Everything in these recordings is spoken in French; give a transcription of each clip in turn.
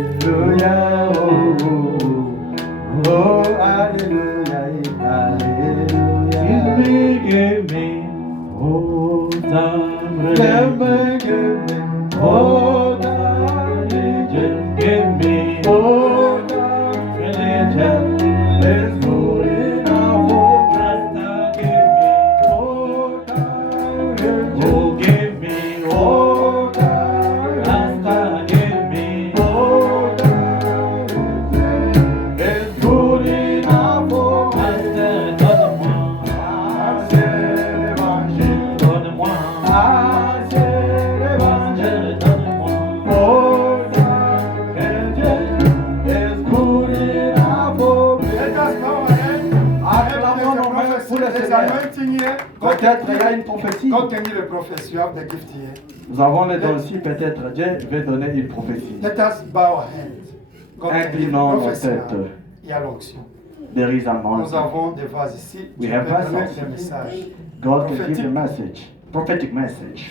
Alléluia, oh, oh, oh, Alléluia, Alléluia. Give me, oh, Give me, give me, oh, religion. give me, Oh, religion. is good enough for Rasta, give me, oh, religion. oh, give me, oh, Rasta, give me, Oh, is good enough for Master, donne-moi, donne-moi, Master, donne-moi. Peut-être il y a une prophétie. God can give a prophecy. You have the gift here. Nous avons le don aussi, peut-être Dieu veut donner une prophétie. Let us bow our hands. God can give a Inclinons nos prophecy. têtes. Il y a l'onction. There is anointing. Nous avons des vases ici. We Tu have peux donner vessels. des messages. God can give a message, prophetic message.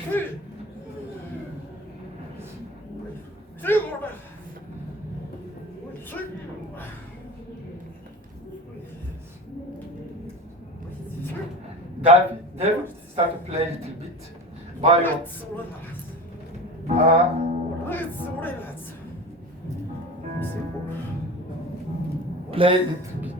David, start to play a little bit. Bow your play a little bit.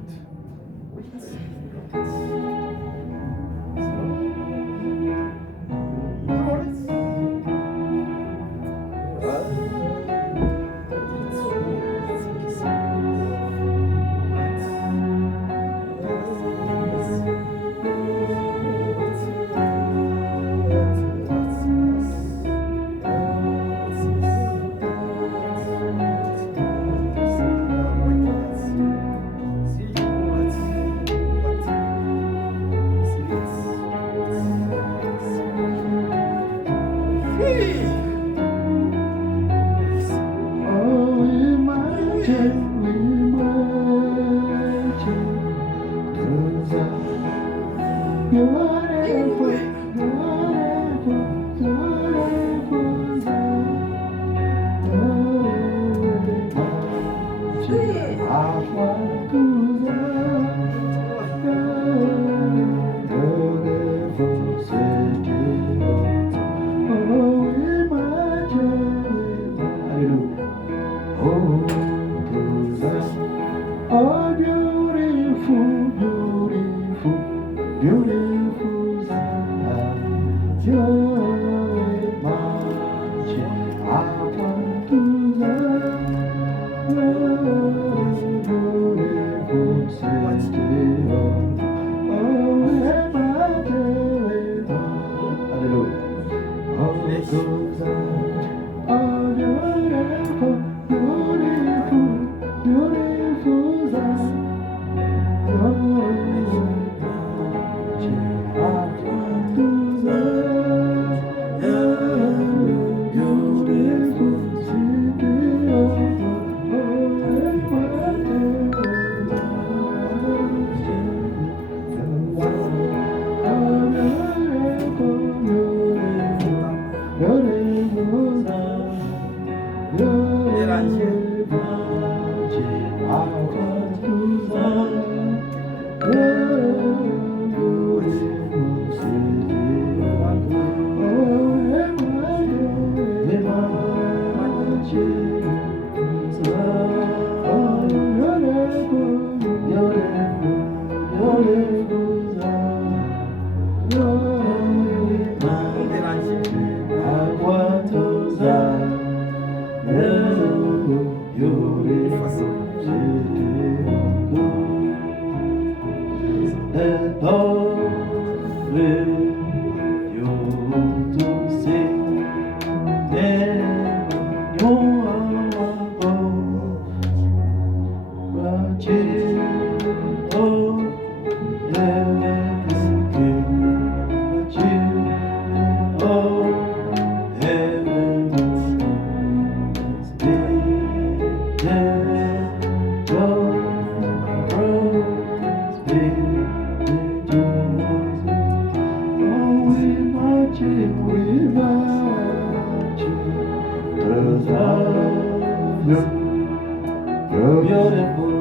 beautiful,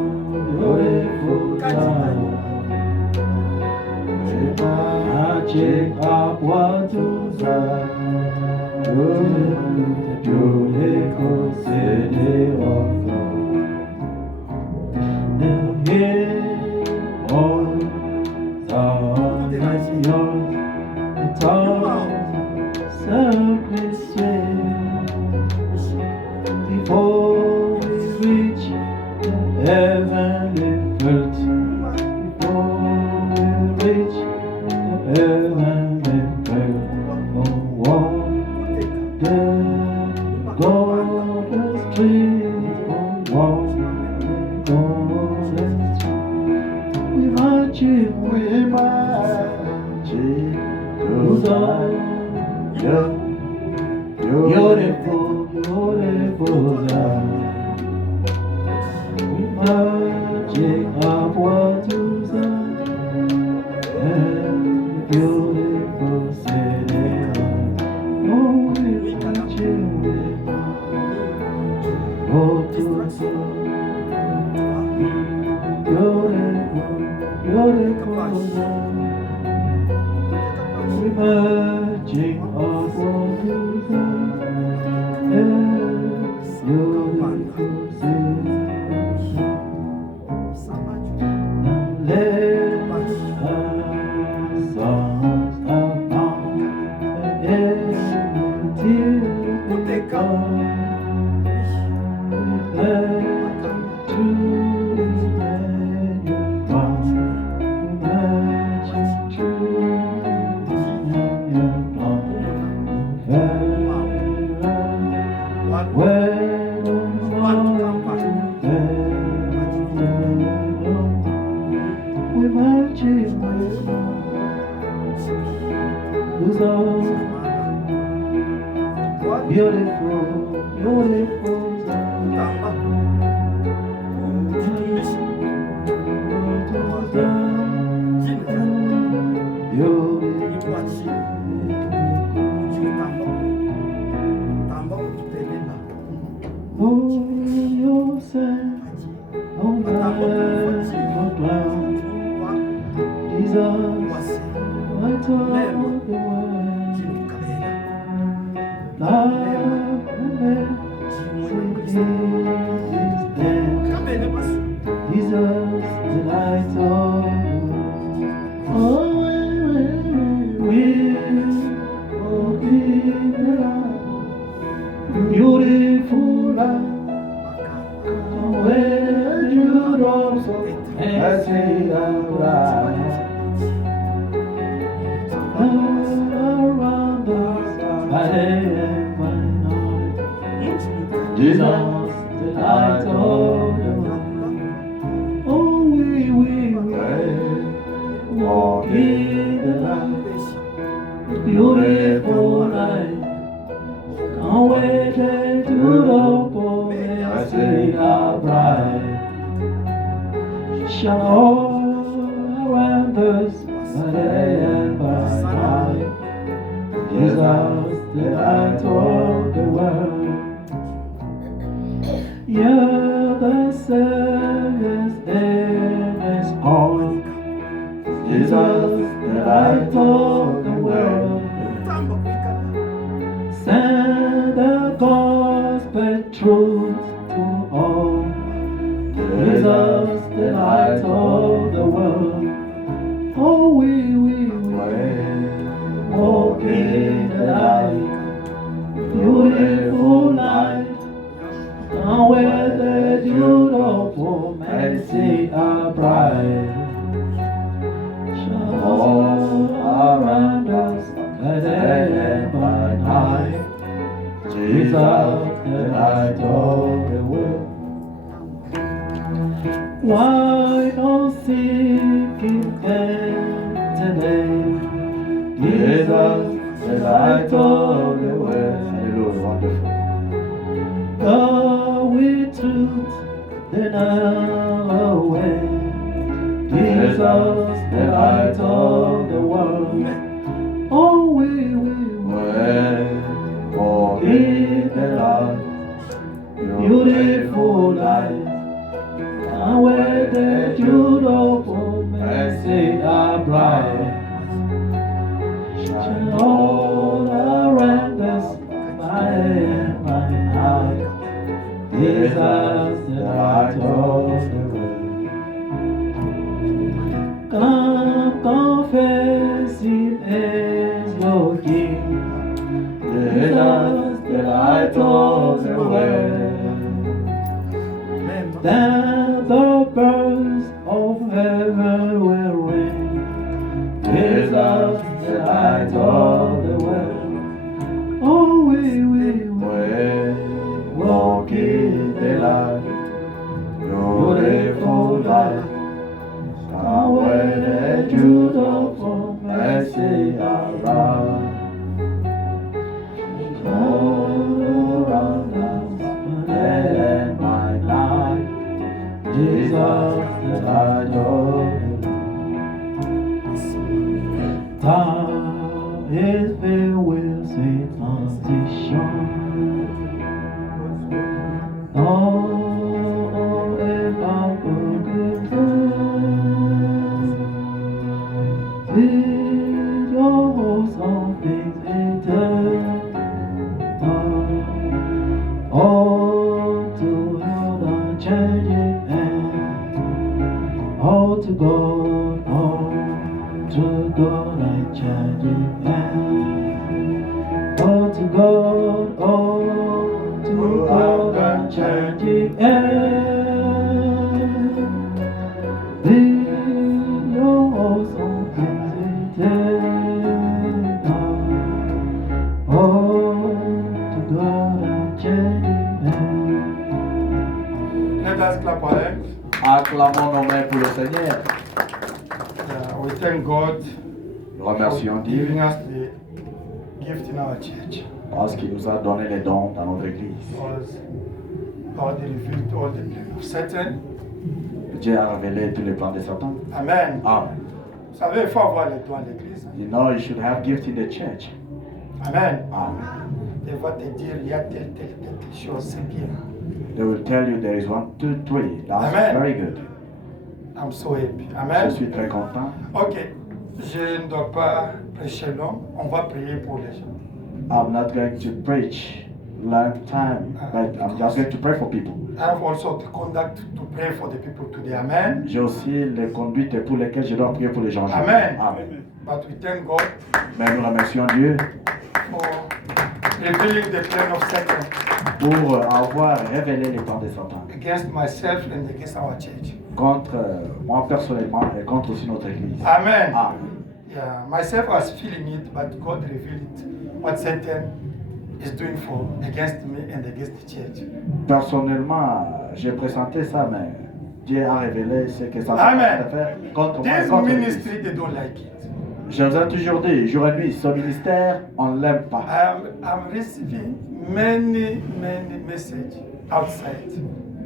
beautiful God. Magic of what to say. Beautiful city of God. Now here on the yours, the top surface before we reach the heavenly field. Before we reach the heavenly field. Oh, the golden street, walk the golden street. We marching, who's on beautiful, beautiful God. We marching upward to Zion, beautiful city. Oh, we marching with oh, to beautiful, beautiful God. We marching upward to Zion, beautiful city. Now let our songs abound until they come. Let truly let you come. Imagine truly let you come. Where the morning we marching with who's all beautiful, beautiful oh, yourself, oh, Jesus, I told the world, love and mercy is there. Jesus, the light of the world. Oh, we will be the light, beautiful light. Where you drops of mercy and light. Around us by day and by night. Jesus, the light of the world. Oh, we walk in the light, beautiful light. Can't wait to open and see our bride. Shine all around us by day and by night. Jesus, the light of the world. You're the Savior's name is called. Jesus, the light of the world. Send the gospel truth to all. Jesus, the light of the world. Oh, we walk in the light, beautiful light. Now where the beautiful mercy are bright. Shine all around us by day and by night. Jesus, the light of the world. Why not seek in the name? Jesus, the light of the world. Hallelujah, wonderful. Go with truth, then I'll away. Jesus, the light of the world. Oh, we Walk in the light, beautiful light. the beautiful mercy are bright. Shine all around us, my and my night. Jesus, the light of the world. Come confess Him as your King. Jesus, the light of the world. Then the birds of heaven will ring. Jesus, the light of the world. Oh, we will walk in the light, beautiful light. Somewhere the beautiful mercy around. All around us, day and my night. Jesus, the light of the world. Time is filled with sweet transition. All about good times. With your hopes of things eternal. All to hell unchanging hand. All to God, unchanging hand. All to God, unchanging hand. With your hopes of things eternal. All to God, unchanging hand. Let us clap our hands. Acclamons nos mains pour le Seigneur. We thank God Nous for remercions Dieu giving us the gift in our church. parce qu'il nous a donné les dons dans notre église. Because God revealed all the plan of Satan. Dieu a révélé tous les plans de Satan. Amen. Amen. Vous savez, il faut avoir les dons à l'église. You know, you should have gifts in the church. Amen. Amen. Il va te dire, il y a telle chose, c'est bien. They will tell you there is 1, 2, 3. That's Amen. very good. I'm so happy. Je Amen. suis très content. Ok. Je ne dois pas prêcher long. On va prier pour les gens. I'm not going to preach long time, but I'm just going to pray for people. I have also the conduct to pray for the people today. Amen. J'ai aussi les conduites pour lesquelles je dois prier pour les gens. Amen. Amen. But we thank God Mais nous remercions Dieu for revealing the plan of Satan pour avoir révélé les plans de Satan against myself and against our church. contre moi personnellement et contre aussi notre église. Amen. Amen. Yeah, myself was feeling it, but God revealed it. What Satan is doing for against me and against the church. Personnellement, j'ai pressenti ça, mais Dieu a révélé ce que Satan Amen. a fait contre moi et This contre l'église. ministry, they don't like it. Je vous ai toujours dit, jour et nuit, ce ministère, on ne l'aime pas. I'm receiving many messages outside.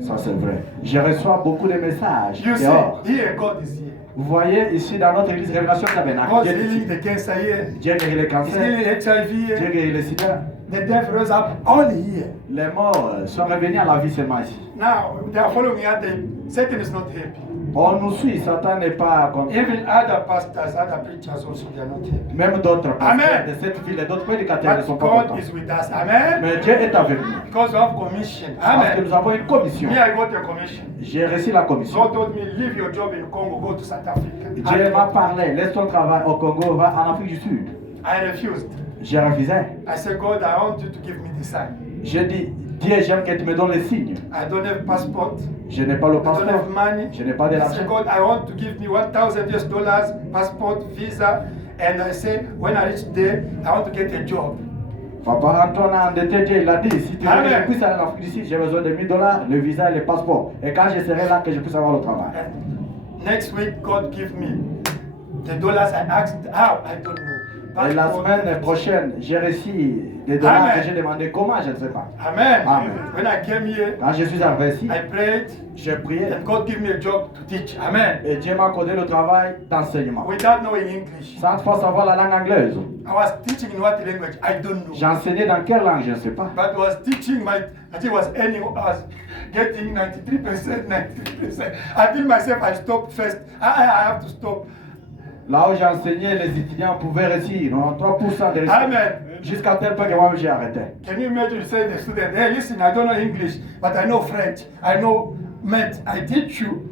Ça c'est vrai. Je reçois beaucoup de messages You dehors. see, here God is here. Vous voyez ici dans notre église Révélation Tabernacle, God's Dieu est healing ici. the cancer here. Dieu guérit le He's cancer, healing HIV Dieu here. guérit le sida. The death rose up all here. Les morts sont revenus à la vie seulement ici. Now they are following us. Satan is not happy. On nous suit, Satan n'est pas content. Even other pastors, other preachers also, they are not happy. Même d'autres pasteurs Amen. de cette ville et d'autres prédicateurs ne But sont pas God contents. is with us. Amen. Mais Dieu est avec nous. Because we have commission. Parce que Amen. nous avons une commission. Me, I got a commission. J'ai reçu la commission. God told me, leave your job in Congo, go to South Africa. Dieu m'a parlé, laisse ton travail au Congo, va en Afrique du Sud. I refused. J'ai refusé. I said, God, I want you to give me the sign. J'ai dit, Dieu, j'aime que tu me donnes les signes. I don't have passport. Je n'ai pas le I don't passeport. have money. Je n'ai pas de I l'argent. said, God, I want to give me $1,000 passport, visa. And I said, when I reach there, I want to get a job. Papa Antoine a endetté Dieu, il a dit, si tu veux que Amen. je puisse aller en Afrique du Sud, j'ai besoin de $1000, le visa et le passeport. Et quand je serai là, que je puisse avoir le travail. And next week, God give me the dollars I asked. How? I don't know. Et la semaine prochaine, j'ai reçu des dollars Amen. que j'ai demandé comment, je ne sais pas. Amen. Amen. When I came here, Quand je suis arrivé ici, I prayed, j'ai prié and God gave me a job to teach. Amen. et Dieu m'a accordé le travail d'enseignement. Without knowing English. Sans fois savoir la langue anglaise. I was teaching in what language? I don't know. J'enseignais dans quelle langue, je ne sais pas. But I was teaching I think was earning, I was getting 93%, 93%. I feel myself, I stopped first. I have to stop. Là où j'enseignais, les étudiants pouvaient réussir 93% de réussite. Amen. Jusqu'à tel point que moi j'ai arrêté. Can you imagine saying to the student, hey, listen, I don't know English, but I know French. I know math. I teach you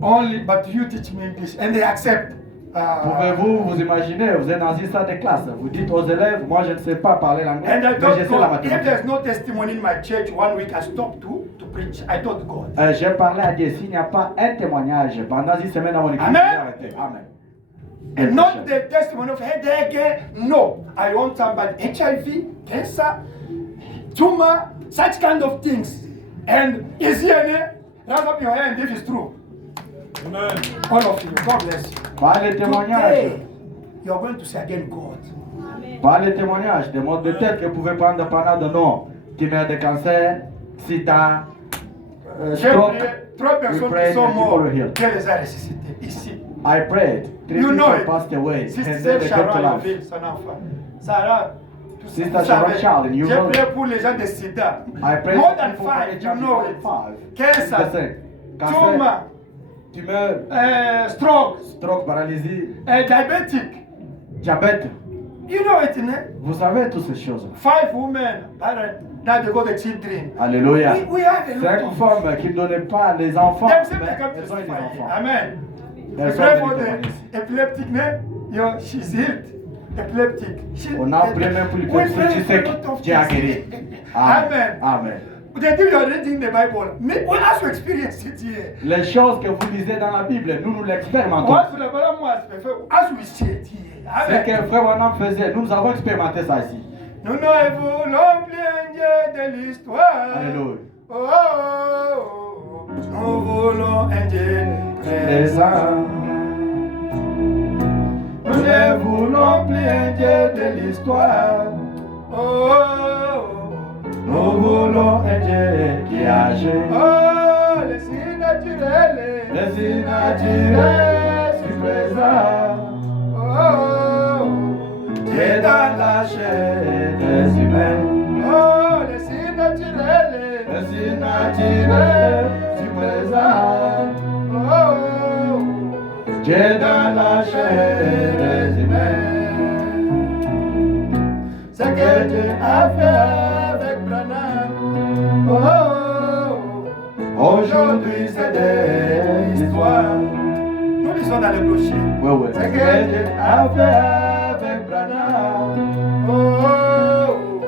only, but you teach me English. And they accept. Pouvez-vous vous imaginer, vous êtes dans une salle de classe, vous dites aux élèves, moi je ne sais pas parler l'anglais, And I mais je told sais la God, if mathématique. there's no testimony in my church, 1 week I stopped to preach. I told God. J'ai parlé à Dieu, s'il n'y a pas un témoignage pendant une semaine dans mon église, Amen. j'ai arrêté. Amen. And not the testimony of headache. No, I want somebody HIV, cancer, tumor, such kind of things. And is here, raise up your hand if it's true. Amen. All of you, God bless you. Par les témoignages, Today, you're going to say again, God. par les témoignages, des mots de tête que vous pouvez prendre pendant de noms, qui meurent de cancer, sida, J'ai stroke, prié, 3 we personnes pray qui sont and people mortes. will heal. Dieu les a ressuscités ici. I prayed, 3 You know people it. passed away, and Sister then they came to Sharon life. Yoville, son enfant. Sarah, tout ça, Sister vous Sharon savez. Charles, you J'ai know prié it. pour les gens de sida. I prayed More for than people 5, with you HIV, know it. 5. Cancer, Cancer, tumor, tumeur, stroke, stroke, paralysie, diabetic. diabète. You know it, ne? Vous savez toutes ces choses. 5 women, parents, now they got the children. Alléluia. We have a lot 5 of femmes qui ne donnaient pas les enfants, Them mais say they come elles ont eu des testify. enfants. Amen. We Elles sont pray venues for témoigner. the epileptic, ne? She's healed. Epileptic. On a prié même pour les We personnes pray qui for a sais lot of Dieu a things. guéri. Amen. Amen. They think you are reading the Bible. We also experience it here. Les choses que vous lisez dans la Bible, nous l'expérimentons. What the Bible wants, as we see it here. Ce Amen. que frère Wanam faisait, nous avons expérimenté ça ici. Nous ne voulons plus un Dieu de l'histoire. Alléluia. Oh, oh, oh. Nous voulons un Dieu présent. Nous ne voulons plus un Dieu de l'histoire. Oh, oh, oh. Nous voulons un Dieu qui agit. Oh, les signes naturels. Les signes naturels sont présents. Oh, oh, oh. Dieu dans la chair des humains. Oh, les signes naturels. Les signes naturels sont présents. Oh, oh, oh. Dieu dans la chair des humains. Ce que Dieu a fait avec Branham. Oh, oh, oh. Aujourd'hui c'est des histoires. Nous lisons dans les brochures. Ouais, ouais. Ce que Dieu a fait avec Branham. Oh, oh,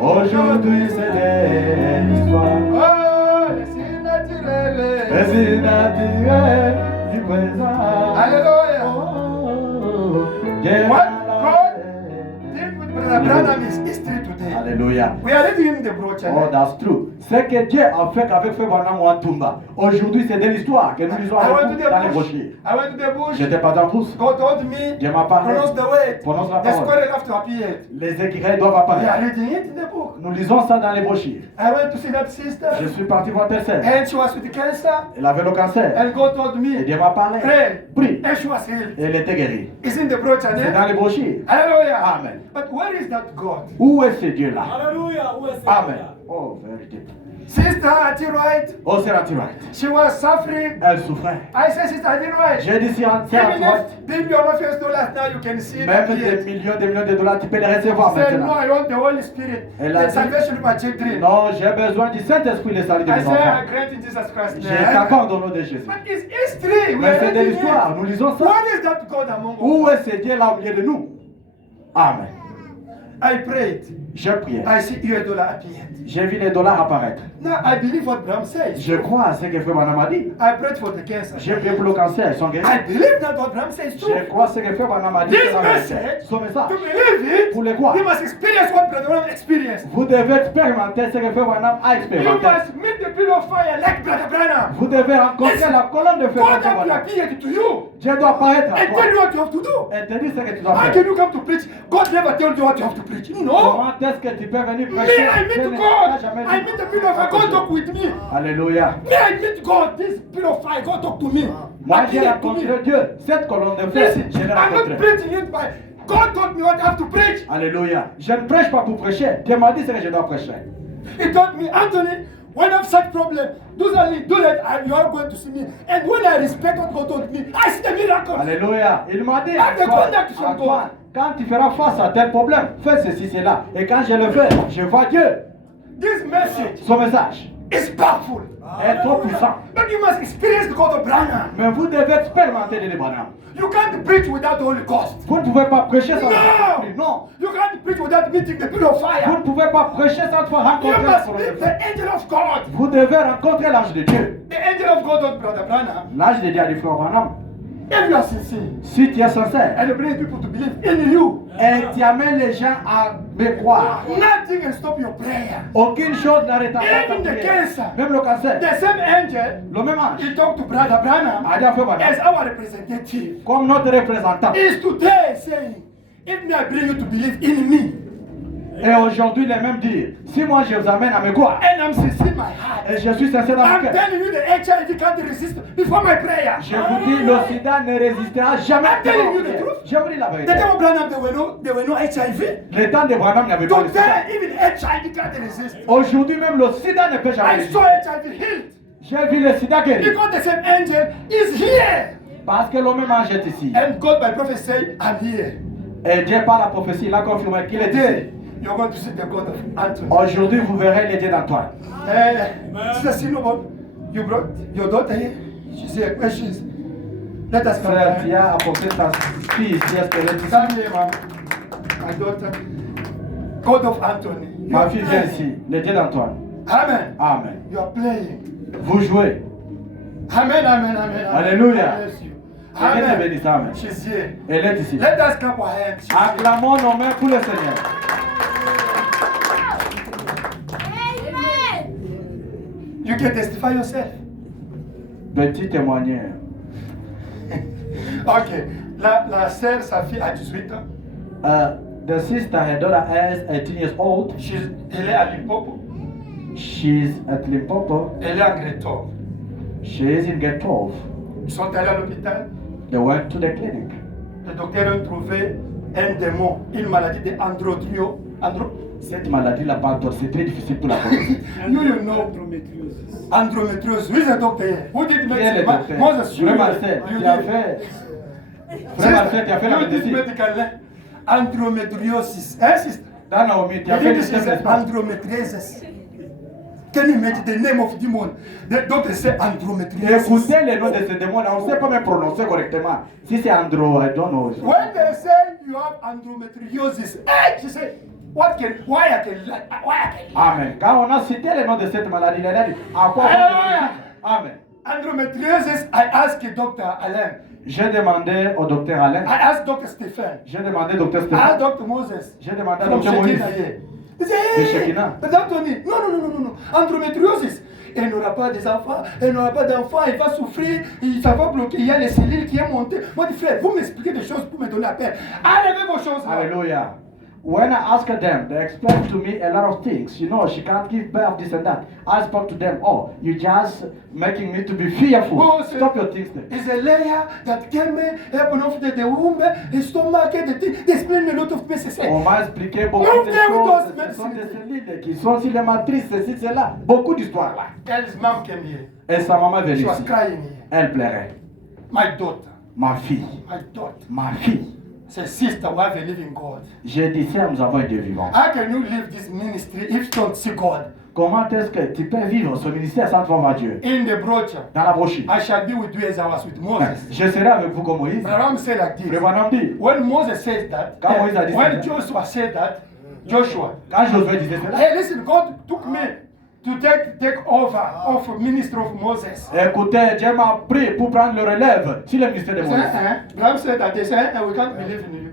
oh. Aujourd'hui c'est des histoires. Oh, les signes naturels. Les signes naturels du présent. Alléluia. Oh, Dieu What dans la God chair. did with Brother Branham is history today. Alléluia. We are reading in the brochure. Oh, that's true. Ce que Dieu a fait avec Frère Branham Wantumba, aujourd'hui c'est de l'histoire que nous lisons I went avec to vous dans les the bush. brochures. I went to the bush. J'étais pas dans tous. God told me, Dieu m'a parlé. pronounce the word. Prononce la The parole. squirrel have to appear. Les écrivains doivent We are apparaître. reading it in the book. Nous lisons ça dans les brochures. I went to see that sister, Je suis parti voir telle sœur. and she was with cancer, Elle avait le cancer. and God told Et me, Dieu m'a parlé. pray, Prie. and she was healed. Et elle était guérie. It's in the brochure, C'est dans eh? les brochures. Hallelujah. Amen. But where is that God? Où est ce Dieu-là? Alléluia. Où est ce Amen. Dieu-là? Oh, very deep. Sister, I did right. Oh, c'est la right. She was suffering. Elle souffrait. I said, sister, I did right. J'ai dit, c'est la Even right. if billion of US dollars now you can see Même that des yet. millions de dollars, tu peux les recevoir Said, no, maintenant. I want the Holy Spirit, Elle a the dit- salvation of my children. Non, j'ai besoin du Saint-Esprit, le salut de I mes say, I enfants. grant in Jesus Christ. Je t'accorde au nom de Jésus. But it's history. We Mais are c'est de reading l'histoire, it. nous lisons ça. What is that God among us? Où est ce Dieu-là au milieu de nous? Amen. I prayed. J'ai prié. I see US dollar appeared. J'ai vu les dollars apparaître. Now I believe what Bram says. Je crois à ce que Frère Branham a dit. I prayed for the cancer. J'ai prié pour le cancer, ils sont guéris. I believe that what Bram says too. Je crois à ce que Frère Branham a dit. This c'est la vérité. message, Son message. to believe it, Pour les croire. you must experience what Brother Bram experienced. Vous devez expérimenter ce que Frère Branham a You expérimenté. must meet the pillar of fire like Brother Branham. Vous devez rencontrer la colonne de feu. God comme have voilà. appeared to you Dieu doit apparaître à and toi. tell you what you have to do. Et te dire ce que tu dois How faire. can you come to preach? God never told you what you have to preach. No. Comment est-ce que tu peux venir Me, prêcher? I Dieu meet ne God. t'a jamais I dit. meet the pillar of fire. God talk with me. Alléluia. Me, I meet God. This pillar of fire. God talk to me. Moi, j'ai Appeared to me. rencontré Dieu. Cette colonne de feu, Listen, je l'ai I'm not rencontré. preaching it by God told me what I have to preach. Alléluia. Je ne prêche pas pour prêcher. Dieu m'a dit ce que je dois prêcher. He told me, Anthony, when I have such problem, do that, you are going to see me. And when I respect what God told me, I see the miracle. Alléluia. Il m'a dit, I'm the Antoine, conduct from God. Antoine, quand tu feras face à tel problème, fais ceci, cela. Et quand je le fais, je vois Dieu. This message Son message is powerful. est trop puissant. But you must experience the God of Branham. Mais vous devez expérimenter les Branham. You can't preach without the Holy Ghost. Vous ne pouvez pas prêcher sans No! l'Esprit. Non. You can't preach without meeting the pillar of Vous fire. ne pouvez pas prêcher sans fois You rencontrer la must colonne de meet feu. the angel of God. Vous devez rencontrer l'ange de Dieu. The angel of God on Brother Branham. L'ange de Dieu a dit, frère Branham, If you are sincere si tu es sincère and you bring people to believe in you, et tu amènes les gens à me croire, nothing can stop your prayer. aucune chose n'arrêtera pas ta Even the prière. cancer. Même le cancer. The same angel, Le même ange he talked to Brother Branham a dit à frère as Branham, our representative. comme notre représentant. Is today saying, if me I bring you to believe in me, Et aujourd'hui, les mêmes dire, si moi je vous amène à me croire, and I'm sincere in my heart, et je suis sincère dans mon I'm cœur, telling you the HIV can't resist before my prayer. je vous dis, le sida ne résistera jamais. I'm telling you the à ma prière. truth. Je vous dis la The vérité. time of Branham, there were no HIV. Le temps de Branham n'avait pas de sida. Today, even HIV can't resist. Aujourd'hui même, le sida ne peut jamais I résister. saw HIV healed J'ai vu le sida guéri. because the same angel is here. Parce que le même ange est ici. And God, by prophet, say, I'm here. Et Dieu, par la prophétie, il a confirmé qu'il est ici. Today, you're going to see the God of Anthony. Aujourd'hui, vous verrez les dieux d'Antoine. Sister Sinobon, you brought your daughter here. She's here. Where she is? Let us come Frère, tu here. as apporté ta fille ici. Est-ce qu'elle est ici? Come here, ma'am. My daughter. God of Anthony. You Ma are fille vient playing. ici. Les dieux d'Antoine. Amen. Amen. You are playing. Vous jouez. Amen, amen, amen. Alléluia. God bless you. Que Dieu te Amen. bénisse. Amen. She's here. Elle est ici. Let us clap our hands. She's here. Acclamons nos mains pour le Seigneur. You can testify yourself. Petit témoignage. Ok. La sœur, sa fille a 18 ans. The sister, her daughter is 18 years old. Elle est à Limpopo. She's at Limpopo. Elle est en Gretor. She is in Gate 12. Ils sont allés à l'hôpital. They went to the clinic. Les docteurs ont trouvé un démon, une maladie de androtrio. Cette maladie-là, pardon, c'est très difficile pour la connaître. You know. Endometriosis. Who is the doctor here? Who did Qui est le medicine? docteur? Moses, you Frère did. Marcel, You tu as did. fait. Frère Marcel, tu as fait la You did médecine. medical. Endometriosis. Eh, sister? Dans Naomi, tu as The fait le English is système d'espace. endometriosis. Can you imagine the name of demon? The doctor say endometriosis. Écoutez le nom de ce démon-là, on ne sait pas même prononcer correctement. Si c'est Andro, I don't know. When they say you have endometriosis, hey, she said, why I can? Amen. Quand on a cité le nom de cette maladie, il a dit à quoi Alléluia. Amen. Endometriosis, I asked Dr. Alain. J'ai demandé au docteur Alain. I asked Dr. Stephen. J'ai demandé au docteur I asked Stéphane. Dr. Moses. J'ai demandé à From docteur Moïse. Shekinah here. He De said, Shekinah. hey, Anthony, non. Endométriosis. Elle n'aura pas des enfants, elle n'aura pas d'enfants, elle va souffrir, ça va bloquer, il y a les cellules qui ont monté. Moi, je dis, frère, vous m'expliquez des choses pour me donner la peine. Enlevez vos choses là. Hallelujah. When I asked them, they explained to me a lot of things. You know, she can't give birth, this and that. I spoke to them, oh, you just making me to be fearful. Oh, Stop your things there. It's a layer that can happen of the womb, the stomach, the thing. They explain a lot of places. On m'a expliqué beaucoup Non, de viens, vous choses. tous, Ce sont merci. des cellules qui sont sur les matrices, ceci, cela. Beaucoup d'histoires là. Tell's mom came here. Et sa maman est She venue was ici. crying here. Elle pleurait. My daughter, Ma fille, ma fille. said, sister, we have a living God. J'ai dit, si nous avons un Dieu vivant. How can you live this ministry if you don't see God? Comment est-ce que tu peux vivre ce ministère sans voir Dieu? In the brochure, Dans la brochure. I shall be with you as I was with Moses. Je serai avec vous comme Moïse. Abraham said like this. Le bonhomme dit, When Moses says that, Quand Moïse a dit when ça. Joshua said that, Joshua, quand Josué disait cela, hey, listen, God took me to take over of minister of Moses. écoutez, Dieu m'a pris pour prendre le relève sur le ministère de He Moïse. said, Abraham said that they said, we can't believe in you.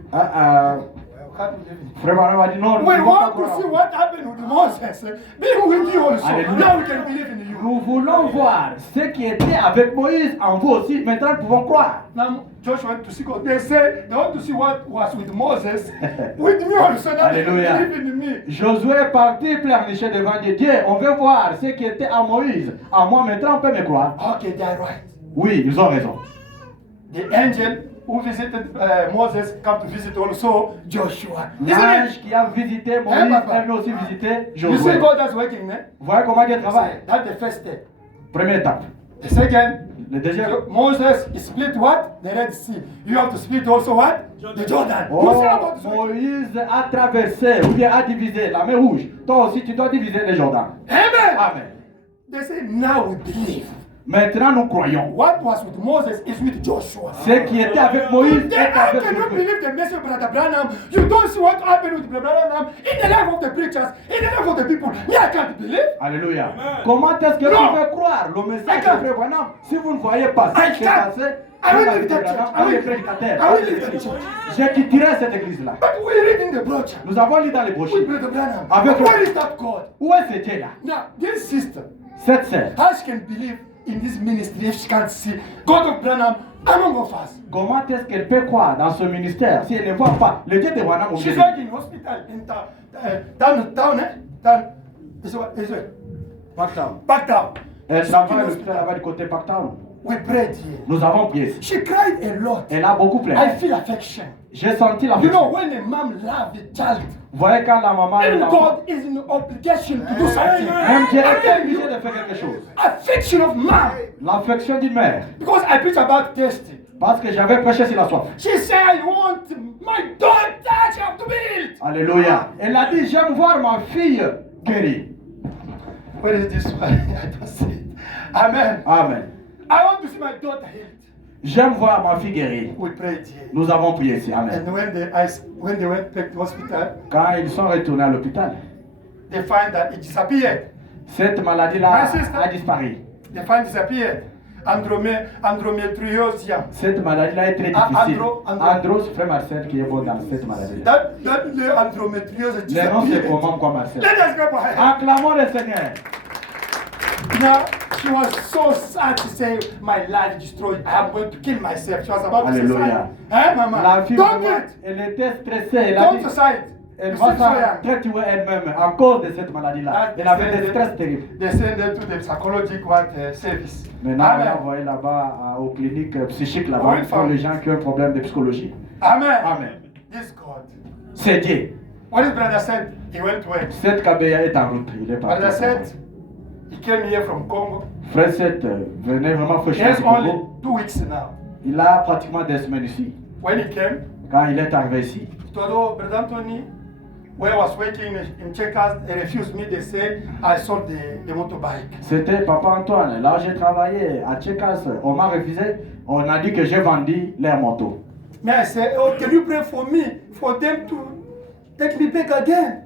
can't believe it. Frère Branham a dit non, nous We ne pouvons pas want to croire. see what happened with Moses. Be with you also. Alléluia. Now we can believe in you. Nous voulons voir ce qui était avec Moïse en vous aussi. Maintenant, nous pouvons croire. Now Joshua went to see God. They say they want to see what was with Moses. With me also. That they Alléluia. believe in me. Josué est parti pleurnicher devant Dieu. Dieu, on veut voir ce qui était à Moïse. À moi, maintenant, on peut me croire. Okay, they are right. Oui, ils ont raison. The angel who visited Moses come to visit also Joshua. Isn't L'ange it? qui a visité Moïse Hein, papa? est venu aussi visiter You see Josué. God that's working, man. Vous voyez comment Dieu travaille? That's the first step. Première étape. The second, Le deuxième. Moses split what? The Red Sea. You have to split also what? The Jordan. You see Oh, about this? Moïse a traversé ou bien a divisé la mer Rouge. Toi aussi, tu dois diviser le Jordan. Amen. Amen. They say now we believe. Maintenant, nous croyons. What was with Moses is with Joshua. Ce qui était avec Moïse Today, est I avec cannot Josué. believe the message of Brother Branham. You don't see what happened with Brother Branham in the life of the preachers, in the life of the people. Me, I can't believe. Alléluia. Comment est-ce que Non. vous pouvez croire le message I can't. de Frère Branham si vous ne voyez pas I ce qui s'est can't. passé I will dans la leave vie de that Branham church. I avec will- les prédicateurs? I will leave that church. Je quitterai cette église-là. But we read in the brochure Nous avons lu dans les with brochures. Brother Branham. Avec- But where is that God? Où est ce Dieu-là? Now, this sister, Cette sœur. how she can believe in this ministry if she can't see God of Branham among of us? Comment est-ce qu'elle peut croire dans ce ministère si elle ne voit pas le Dieu de Branham au milieu She's de working in hospital in town, eh? Town. Is it? Parktown. Back Elle She's travaille working à in l'hôpital hospital. là-bas du côté Parktown. We prayed here. Nous avons prié. She cried a lot. Elle a beaucoup I pleuré. feel affection. J'ai senti la You know, pression. when a mom loves a child, Vous voyez quand la maman est and là, God is in obligation to do something. même Dieu I est tell obligé you, de faire quelque chose. affection of mom. L'affection d'une mère. Because I preach about testing. Parce que j'avais prêché sur la soif. She said, I want my daughter she have to be healed. Alléluia. Elle a dit, j'aime voir ma fille guérie. Where is this one? I don't see it. Amen. Amen. I want to see my daughter healed. J'aime voir ma fille guérie. We prayed here. Nous avons prié ici. Amen. And when they went back to hospital, Quand ils sont retournés à l'hôpital, they find that it disappeared. cette maladie-là My sister. a disparu. They find disappeared. Endometriosis. Cette maladie-là est très Ah, difficile. Andro. Andros, frère Marcel, qui est bon dans cette maladie. That the endometriosis Le nom c'est disappeared. comment quoi Marcel? Let us go for her. Acclamons le Seigneur. Now, she was so sad to say, my life destroyed. I'm going to kill myself. She was about to Alléluia. suicide. Hein, Mama? La fille, Don't vraiment, it. elle était stressée. Elle a Don't dit, suicide. elle You va still so young. très tuer elle-même à cause de cette maladie-là. Elle avait des stress terribles. They send them to the psychological service. Maintenant, on l'a Amen. envoyé là-bas aux cliniques psychiques là-bas Oui, pour les gens qui ont un problème de psychologie. Amen. Amen. This God. C'est Dieu. What his brother said, he went to work. Cette Kabeya est en route. Il est parti. Brother said, he came here from Congo. Frère Seth venait vraiment He fraîchement has du only Congo. 2 weeks now. Il a pratiquement des semaines ici. When he came, Quand il est arrivé ici, he told, oh, Brother Anthony, where I was working in Checkers, they refused me. They said, I sold the motorbike. c'était Papa Antoine. Là, j'ai travaillé à Tchekas. On m'a refusé. On a dit que j'ai vendu leur moto. May I say, oh, can you pray for me, for them to take me back again?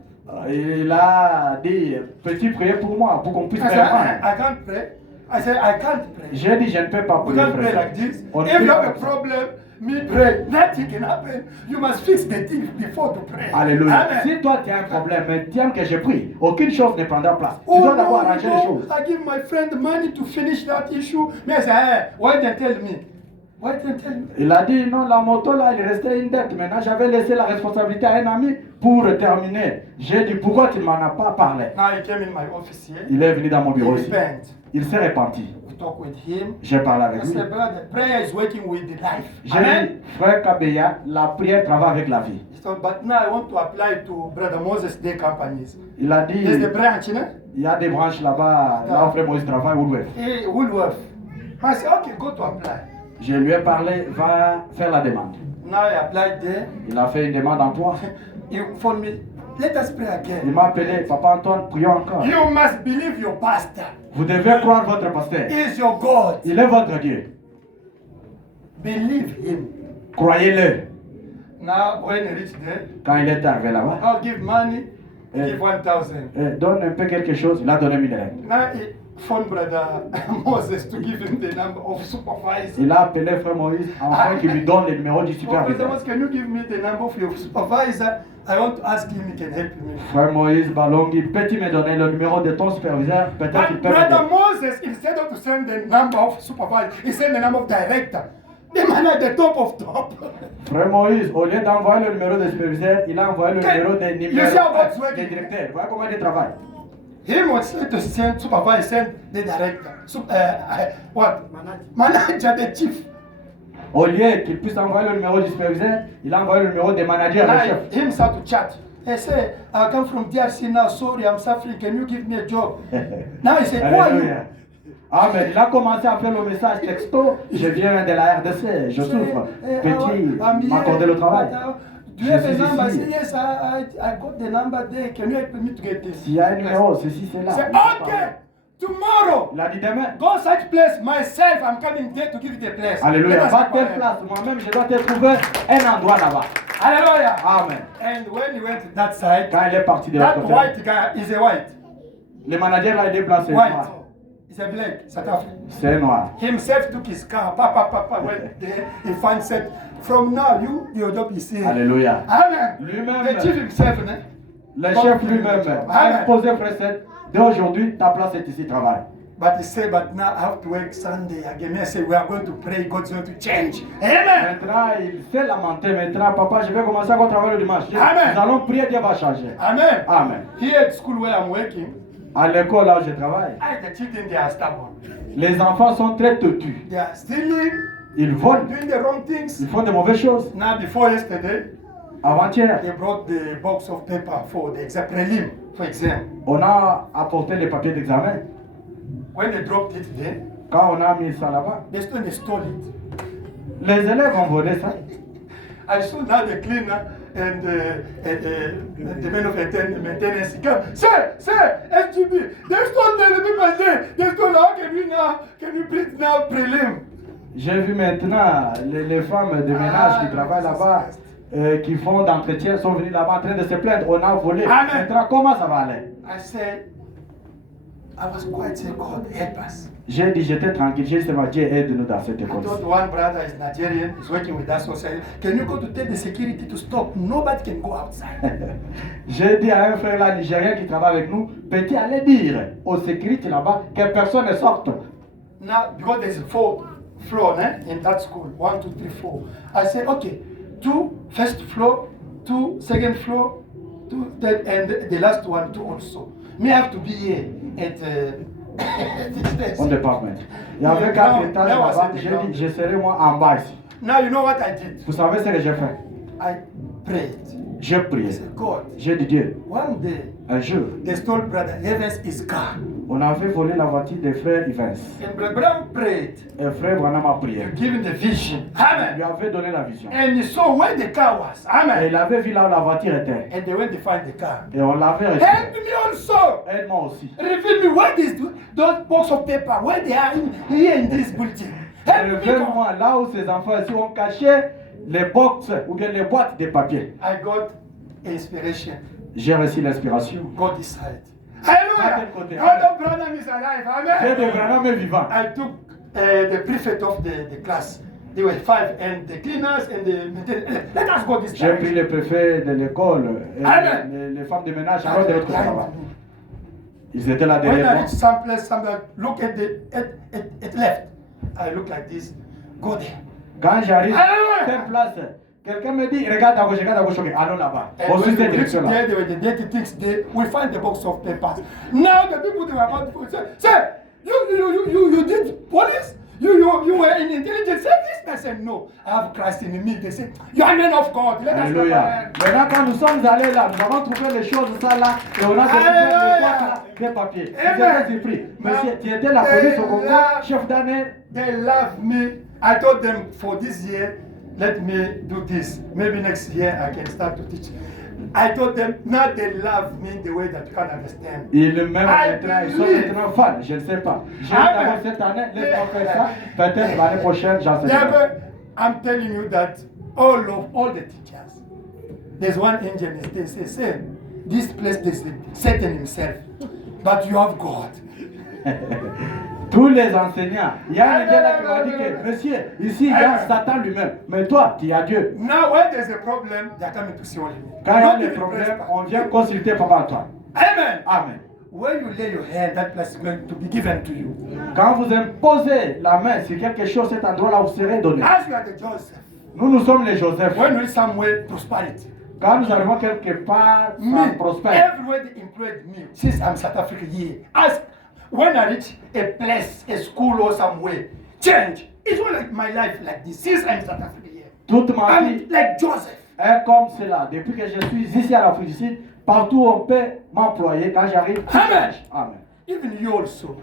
Il a dit, peux-tu prier pour moi, pour qu'on puisse I said, faire mal? I can't pray. I said, I can't pray. J'ai dit, je ne peux pas We prier. can't pray frère. like this. On If peut you have pas a comme ça. problem, me pray. Nothing can happen. You must fix the thing before to pray. Alléluia. Amen. Si toi tu as un problème, mais tiens que je prie, aucune chose ne prendra place. Tu Oh dois d'abord no, arranger les choses. I give my friend money to finish that issue. Me I say, hey, why don't tell me? Why don't tell me? Il a dit non, la moto là, il restait une dette. Maintenant, j'avais laissé la responsabilité à un ami pour terminer. J'ai dit pourquoi tu ne m'en as pas parlé? Now he came in my office here. Il est venu dans mon He bureau ici. repent. Il s'est repenti. We talk with him. J'ai parlé I avec lui. said, brother, prayer is working with the life. J'ai Amen. dit, frère Kabeya, la prière travaille avec la vie. He said, but now I want to apply to Brother Moses Day companies. Il a dit, There's the branch, you know? il y a des branches là-bas, là où frère Moïse travaille, Woodward. Hey, Woolworth. I said, okay, go to apply. Je lui ai parlé, va faire la demande. Now I applied there. Il a fait une demande d'emploi. He phoned me. Let us pray Il again. m'a appelé, Papa Antoine, prions encore. You must believe your pastor. Vous devez croire votre pasteur. He is your God. Il est votre Dieu. Believe him. Croyez-le. Now, when he reached there, Quand il est arrivé là-bas, I'll give money. Eh. Give 1,000. donne un peu quelque chose. Il a donné 1000 règles. Now, phoned Brother Moses to give him the number of supervisor. Il a appelé frère Moïse afin qu'il lui donne le numéro du Oh, Brother superviseur. Moses, can you give me the number of your supervisor? I want to ask him, he can help me. Frère Moïse Balongi, peux-tu me donner le numéro de ton superviseur? Peut-être qu'il But peut Brother m'aider. Moses, instead of to send the number of supervisor, he sent the number of director. The man at the top of top. Frère Moïse, au lieu d'envoyer le numéro de superviseur, il a envoyé le numéro des You see how God's numéros working? des directeurs. Voilà comment il travaille. Him was to send supervisor, send the director. What? Manager, the chief. Au lieu qu'il puisse envoyer le numéro du superviseur, il a envoyé le numéro des managers, le chef. Now, him start to chat. He say, I come from DRC now, sorry, I'm suffering, can you give me a job? Now he said, who are you? Alléluia. Amen. Il a commencé à faire le message texto. Je viens de la RDC, je souffre. Petit, m'accorder le travail. Do you have a Je suis number? I ici. say, yes, I got the number there. Can you help me to get this? S'il y a un numéro, ceci, c'est là. Say, okay, tomorrow, Il a dit demain. go such place, myself, I'm coming there to give you the place. Alléluia. Let us Va go telle ahead. place. Moi-même, je dois te trouver un endroit là-bas. Hallelujah. Amen. And when he went to that side, Quand il est parti de that l'autre côté, white guy is a white. le manager là, il est blanc, c'est White. noir. He's a black, South African. C'est noir. Himself took his car, went there. He found said, from now your job is here. Alléluia. Amen. Lui-même. The chief himself, né? Le chef lui-même a Amen. imposé frère Seth. Dès aujourd'hui, ta place est ici, travail. But he said, but now I have to work Sunday again. I said, we are going to pray, God's going to change. Amen. Maintenant, il s'est lamenté. Maintenant, papa, je vais commencer à travailler le dimanche. Amen. Nous allons prier, Dieu va changer. Amen. Amen. Here at school where I'm working, À l'école là où je travaille, the children, they are stubborn. les enfants sont très têtus. They are stealing, Ils volent, doing the wrong things. ils font de mauvaises choses. Now, before yesterday, Avant-hier, they brought the box of paper for the exam prelim, for exam. on a apporté les papiers d'examen. When they dropped it there, Quand on a mis ça là-bas, they stole it. les élèves ont volé ça. I saw now the cleaner and the man of maintenance come. Sir, SGB, they stole the people there. They stole, how can we print now prelim? J'ai vu maintenant les femmes de ménage qui travaillent là-bas, qui font d'entretien, sont venues là-bas en train de se plaindre. On a volé. Amen. Maintenant, comment ça va aller? I said, I was quiet, say, God, help us. J'ai dit, j'étais tranquille. J'ai dit, seulement, Dieu aide-nous dans cette I école. told one brother is Nigerian, he's working with us, so said, can you go to tell the security to stop? Nobody can go outside. J'ai dit à un frère là, nigérien qui travaille avec nous, peux-tu aller dire aux sécurités là-bas que personne ne sorte? Now, because there's 4 floors in that school, 1, 2, 3, 4. I said, okay, 2 first floor, 2 second floor, 2 third, and the last one 2 also. Me have to be here at this On place. department. Il y avait 4 étages là-bas. J'ai dit, je serai moi en bas ici. Now you know what I did? Vous savez ce que j'ai fait? I prayed. J'ai I prié. said, God, J'ai dit, Dieu, one day un jour, they stole Brother Evans his car. on avait volé la voiture des frères Evans. And Brother Brown prayed, Et frère Branham a prié. giving the vision. Il Amen. lui avait donné la vision. And he saw where the car was. Et Amen. il avait vu là où la voiture était. And they went to find the car. Et on l'avait Help reçu. me also. Aide-moi aussi. Reveal me where those box of paper, where they are here in this building. Help me, God. Révèle-moi là où ces enfants ici ont caché les box ou bien les boîtes de papier. I got inspiration. J'ai reçu l'inspiration. God decided. Hallelujah. God of Branham is alive. Dieu de Amen. Branham est vivant. I took the prefect of the class. They were 5 and the cleaners and the maintenance. Let us go this J'ai pris time. le préfet de l'école et Amen. les femmes de ménage alors de l'autre côté là-bas. Ils étaient là When I derrière moi. reach some place, somebody look at at left. I look like this. Go there. Quand j'arrive Alléluia. à cette place, quelqu'un me dit, regarde à gauche, ok, allons là-bas. And On suit when cette we reach direction-là. there, there were the dirty things there. We find the box of papers. Now the people they were about to say, you did police? You were in intelligence service? I said, no, I have Christ in me. They said, you are men of God. Let us go Alléluia. ahead. Maintenant, quand nous sommes allés là, nous avons trouvé les choses ça là, et on a découvert les Alléluia. boîtes là, des papiers. Amen. Nous étions surpris. Monsieur, tu étais la police au Congo, chef d'année. They love me. I told them for this year, let me do this. Maybe next year I can start to teach. I told them, now they love me in the way that you can understand. Ils m'aiment I maintenant, ils sont believe. maintenant fans, je ne sais pas. J'ai Amen. d'abord cette année, laisse-moi faire ça. Peut-être l'année prochaine, j'en sais pas. Never, I'm telling you that all the teachers, there's one angel is there, say, this place there's Satan himself, but you have God. Tous les enseignants. Il y a un gars là qui m'a dit que, monsieur, ici, il y a Satan lui-même. Mais toi, tu as Dieu. Now, when there's a problem, they are coming to see only me. Quand il y a Not des even problèmes, presbyter. on vient consulter Papa Antoine. Amen. Amen. When you lay your hand, that place is going to be given to you. Quand vous imposez la main sur quelque chose, cet endroit-là vous serez donné. As you are the Joseph, Nous sommes les Joseph. when we somewhere prosperity. Quand nous arrivons quelque part, ça Me, prospère. everywhere they employed me since I'm South Africa here. As when I reach a place, a school or somewhere, change. It's not like my life like this since I'm South Africa here. Toute ma I'm vie like Joseph. est comme cela. Depuis que je suis ici à l'Afrique du Sud, partout on peut m'employer quand j'arrive. Amen. Amen. Even you also,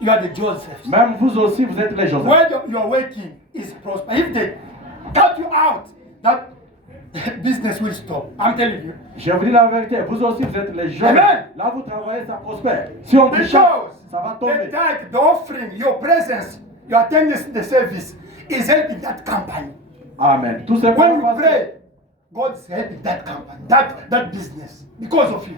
you are the Joseph. Même vous aussi, vous êtes les Joseph. Where you're working is prosper. If they cut you out, that business will stop. I'm telling you. Je vous dis la vérité, vous aussi vous êtes les Joseph. Amen. Là vous travaillez, ça prospère. Si on vous chasse, Because ça va the tomber. tithe, the offering, your presence, your attendance in the service is helping that company. Amen. Tout When simplement we parce que, pray, God is helping that company, that business, because of you.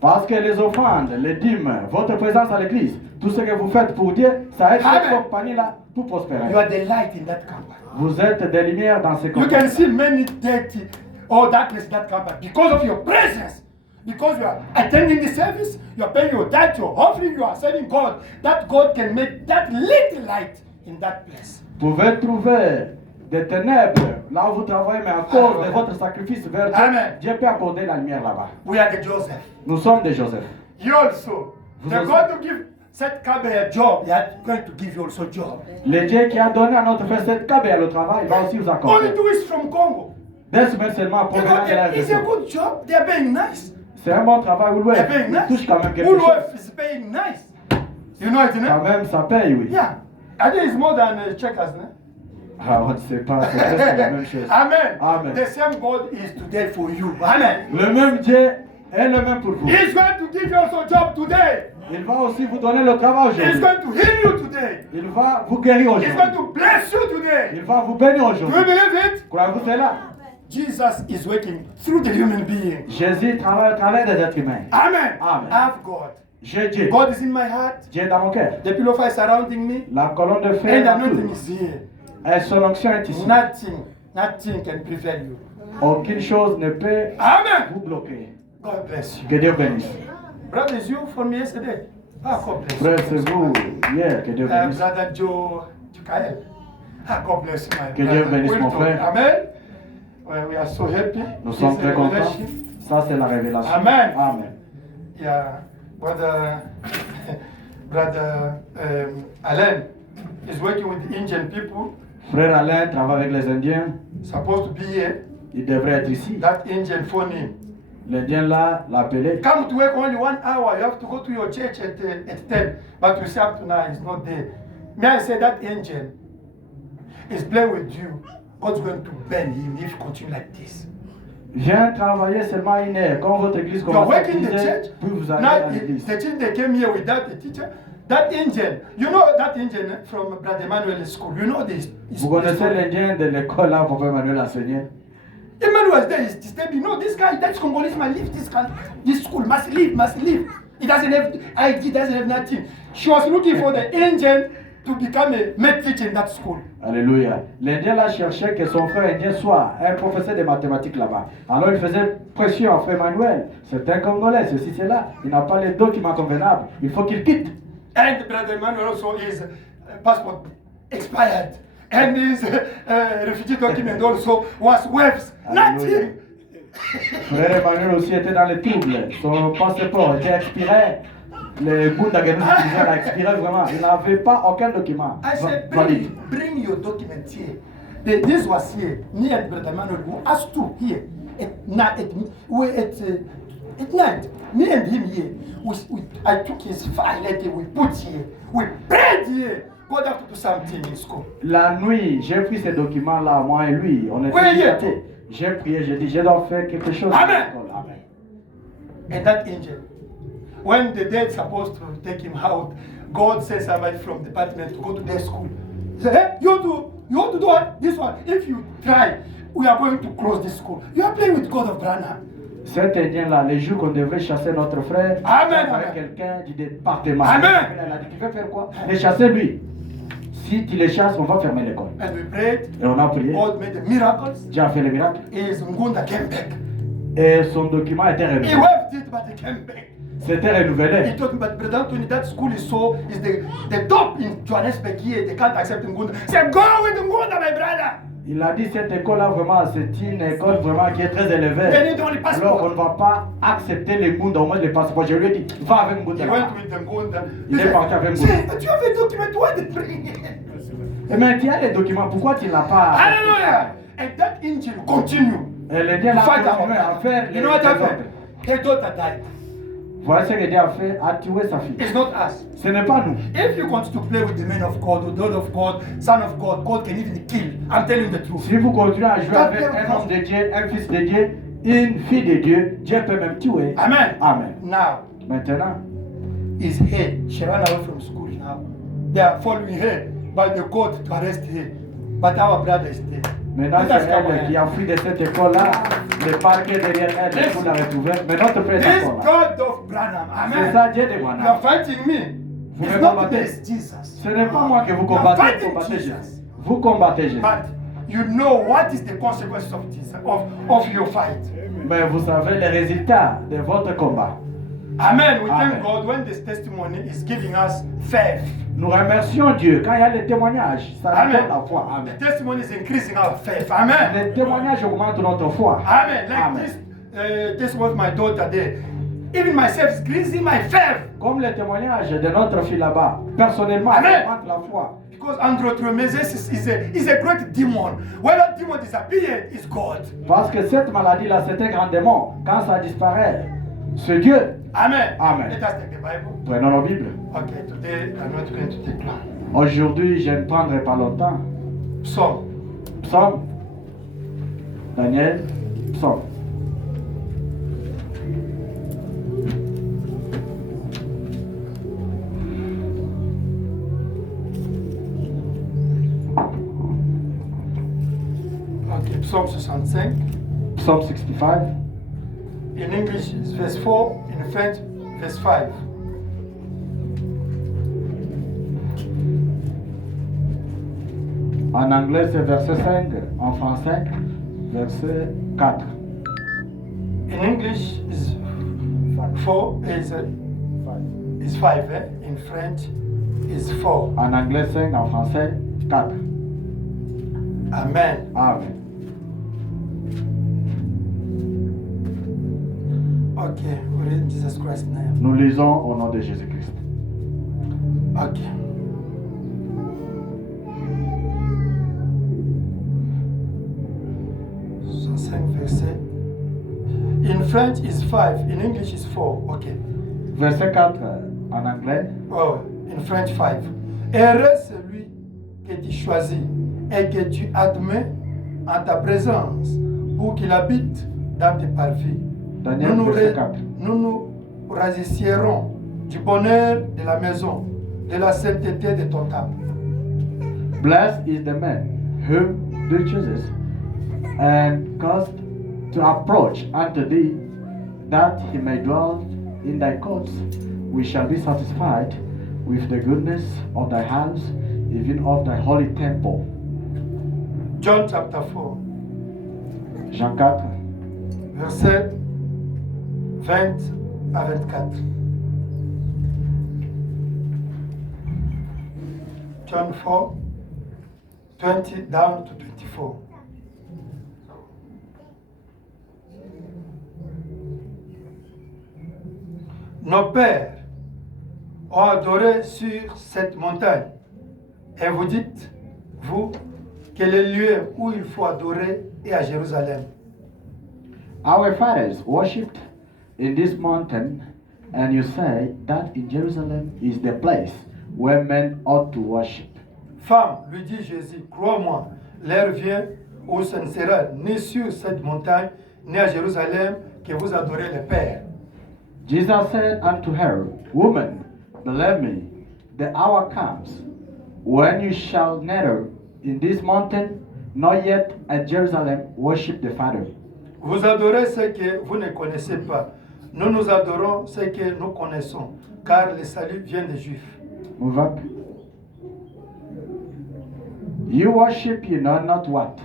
parce que les offrandes, les dîmes, votre présence à l'église, tout ce que vous faites pour Dieu, ça aide Amen. cette compagnie-là, tout prospérer. You are the light in that company. Vous êtes des lumières dans ces You compagnies. can see many dirty or darkness in that company because of your presence. Because you are attending the service, you are paying your tithe, your offering, you are serving God. That God can make that little light in that place. Vous pouvez trouver des ténèbres là où vous travaillez, mais à cause de votre sacrifice vers Dieu, Amen. Dieu peut accorder la lumière là-bas. We are the Joseph. Nous sommes des Joseph. You also. Vous They're aussi. going to give Seth Kabe a job. They are going to give you also a job. Le Dieu qui a donné à notre frère cette cabelle le travail, il va aussi vous Only accorder. 2 weeks from Congo. 2 semaines seulement pour They venir got de la it's a RDC. good job. They are paying nice. C'est un bon travail, They Oulouef. are paying Il nice. touche quand même quelque chose. Ulwef is paying nice. You know it, Quand no? même, ça paye, oui. Yeah. I think it's more than checkers, no? Ah, on ne sait pas, c'est presque la même chose. Amen. Amen. The same God is today for you. Amen. Le même Dieu est le même pour vous. He's going to give you also a job today. Il va aussi vous donner le travail He's aujourd'hui. going to heal you today. Il va vous guérir He's aujourd'hui. going to bless you today. Il va vous bénir Do you aujourd'hui. believe it? Croyez-vous cela? Jesus is working through the human being. Jésus travaille à travers des êtres humains. Amen. Amen. I have God. J'ai Dieu. God is in my heart. Dieu est dans mon cœur. The pillar of fire surrounding me. La colonne de feu And est anointing autour. is here. Et son onction est ici. Nothing can prevail you. Aucune chose ne peut Amen. vous bloquer. God bless you. Que Dieu bénisse. Brothers, you for me yesterday. Ah, God bless Frère, you. c'est vous. Yeah, que Dieu bénisse. Brother Joe Chukael. Ah, God bless you, my Que Dieu brother. bénisse, We'll mon talk. frère. Amen. Well, we are so happy. Nous This sommes is très a contents. revelation. Ça, c'est la révélation. Amen. Amen. Yeah, brother, Alain is working with the Indian people. Frère Alain travaille avec les Indiens. Supposed to be here. Il devrait être ici. That Indian phone him. L'Indien là l'a appelé. Come to work only 1 hour. You have to go to your church at 10. But you see up to now, he's not there. May I say that Indian is playing with you. God's going to burn him if you continue like this. Viens travailler seulement une heure. Quand votre église You are commence à working the 10 heures, church. puis vous allez Now, à l'église. the children came here without the teacher. That Indian, you know that Indian from Brother Emmanuel's school. You know this. Vous connaissez l'Indien de l'école là, Papa Emmanuel enseignait. Emmanuel was there. He's disturbing. No, this guy, that Congolese man, leave this guy. This school must leave, must leave. He doesn't have ID, doesn't have nothing. She was looking for the Indian to become a med teacher in that school. Alléluia. L'Indien là cherchait que son frère indien soit un professeur de mathématiques là-bas. Alors il faisait pression à frère Emmanuel. C'est un Congolais, ceci, cela. Il n'a pas les documents convenables. Il faut qu'il quitte. And Brother Emmanuel also his passport expired. And his refugee document also was waived. Nothing. Frère Emmanuel aussi était dans les troubles. Son passeport était expiré. Le bout d'organisme a expiré vraiment. Il n'avait pas aucun document I said, valide. bring your document here. This was here. Me and Brother Emmanuel, we asked to here. At night, at night, me and him here. I took his file letter, we put here. We prayed here. God have to do something in school. La nuit, j'ai pris ces documents-là, moi et lui. On était Oui, dilatés. J'ai prié, j'ai dit, je dois faire quelque chose. Amen. Amen. And that angel, when the dead supposed to take him out, God sent somebody from the department to go to their school. He said, hey, you want to do what? This one. If you try, we are going to close this school. You are playing with God of Branham. Cet Indien-là, les jours qu'on devait chasser notre frère, Amen, avec amen. quelqu'un du département. Amen. Il a dit, tu veux faire quoi? Les chasser lui. Si tu les chasses, on va fermer l'école. And we prayed. Et on a prié. God made the miracles. Dieu a fait le miracle. His Ngunda came back. Et son document était He renouvelé. waved it, but he came back. C'était renouvelé. He told me, but Brother Anthony, that school is the top in Johannesburg here. They can't accept Ngunda. He said, go with Ngunda, my brother. Il a dit cette école-là, vraiment, c'est une école vraiment qui est très élevée. They need only Alors, on passport. ne va pas accepter les Ngunda, au moins les passeports. Je lui ai dit, va avec He Ngunda. went with the Ngunda. Il est parti avec Ngunda. Say, but you have a document. Why the bring? Et mais tu as les documents, pourquoi tu n'as pas? Hallelujah. And that engine continue. Et le Dieu To a fight our continué à faire battle. les You know what les happened? ordres. Her daughter died. Voilà ce que Dieu a fait, a tué sa fille. It's not us. Ce n'est pas nous. If you continue to play with the man of God, the daughter of God, son of God, God can even kill. I'm telling you the truth. Si vous continuez à jouer avec un homme de Dieu, un fils de Dieu, une fille de Dieu, Dieu peut même tuer. Amen. Amen. Now, Maintenant, is here. She ran away from school now. They are following her by the court to arrest her. But our brother is there. maintenant Let us c'est come elle here. qui a fui de cette école-là. Le parquet derrière elle, pour la retrouver. Mais notre frère est This encore là. God of Branham, C'est amen. ça, Dieu de You are Branham. fighting me. Vous It's me not combattez. this Jesus. Ce n'est pas moi que vous You are combattez, vous fighting combattez Jésus. Jesus. Vous combattez Jésus. But you know what is the consequences of this, of your fight. Mais vous savez les résultats de votre combat. Amen. We Amen. thank God when this testimony is giving us faith. Nous remercions Dieu quand il y a les témoignages. Ça nous Amen. donne la foi. The Amen. testimony is increasing our faith. Amen. Les témoignages augmentent notre foi. Amen. Like Amen. this was my daughter there. Even myself is increasing my faith. Comme les témoignages de notre fille là-bas. Personnellement, ça Amen. augmente la foi. Because androtromesis is a great demon. When that demon disappears, it's God. Parce que cette maladie-là, c'est un grand démon. Quand ça disparaît, c'est Dieu. Amen. Amen. Let us take the Bible. Prenons la Bible. Okay, today I'm not going to take long. Aujourd'hui, je ne prendrai pas longtemps. Psalm. Psaume. Daniel. Psaume. Okay, Psalm 65. Psaume 65. In English, it's verse 4. In French, verse 5. En anglais, c'est verset 5. En français, verset 4. In English, is 4 is 5. In French, is 4. En anglais, 5. En français, 4. Amen. Amen. Okay, we read in Jesus Christ's name. Nous lisons au nom de Jésus-Christ. Okay. So 5 verset. In French is 5. In English is 4. Okay. Verset 4 en anglais. Oh, in French 5. Heureux celui que tu choisis et que tu admets en ta présence pour qu'il habite dans tes parvis. Daniel, Nous verset 4. nous rassasierons du bonheur de la maison, de la sainteté de ton temple. Blessed is the man whom thou choosest and caused to approach unto thee, that he may dwell in thy courts. We shall be satisfied with the goodness of thy house, even of thy holy temple. John chapter 4, Jean 4, verset 20 à 24. John 4, 20 down to 24. Nos pères ont adoré sur cette montagne. Et vous dites, vous, que le lieu où il faut adorer est à Jérusalem. our fathers worshipped in this mountain, and you say that in Jerusalem is the place where men ought to worship. Femme, lui dit Jésus, crois-moi, l'heure vient où ce ne sera ni sur cette montagne, ni à Jérusalem que vous adorez le Père. Jesus said unto her, Woman, believe me, the hour comes when you shall neither in this mountain nor yet at Jerusalem worship the Father. Vous adorez ce que vous ne connaissez pas. Nous adorons ce que nous connaissons, car le salut vient des Juifs. Move up. You worship, you know not what.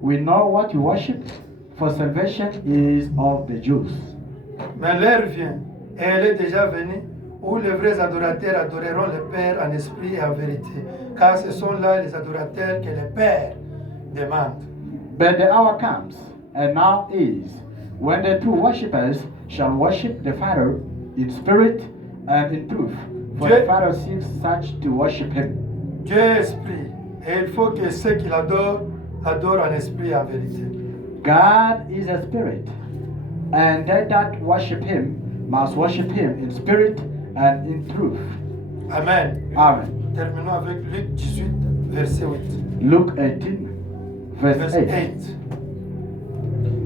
We know what you worship, for salvation is of the Jews. Mais l'heure vient, et elle est déjà venue, où les vrais adorateurs adoreront le Père en esprit et en vérité, car ce sont là les adorateurs que le Père demande. But the hour comes, and now is, when the true worshippers shall worship the Father in spirit and in truth. For the Father seeks such to worship him. Dieu est esprit, et il faut que ceux qui l'adorent adorent en esprit et en vérité. God is a spirit, and they that worship him must worship him in spirit and in truth. Amen. Amen. Terminons avec Luc 18, verset 8. Luke 18, verse 8. 8.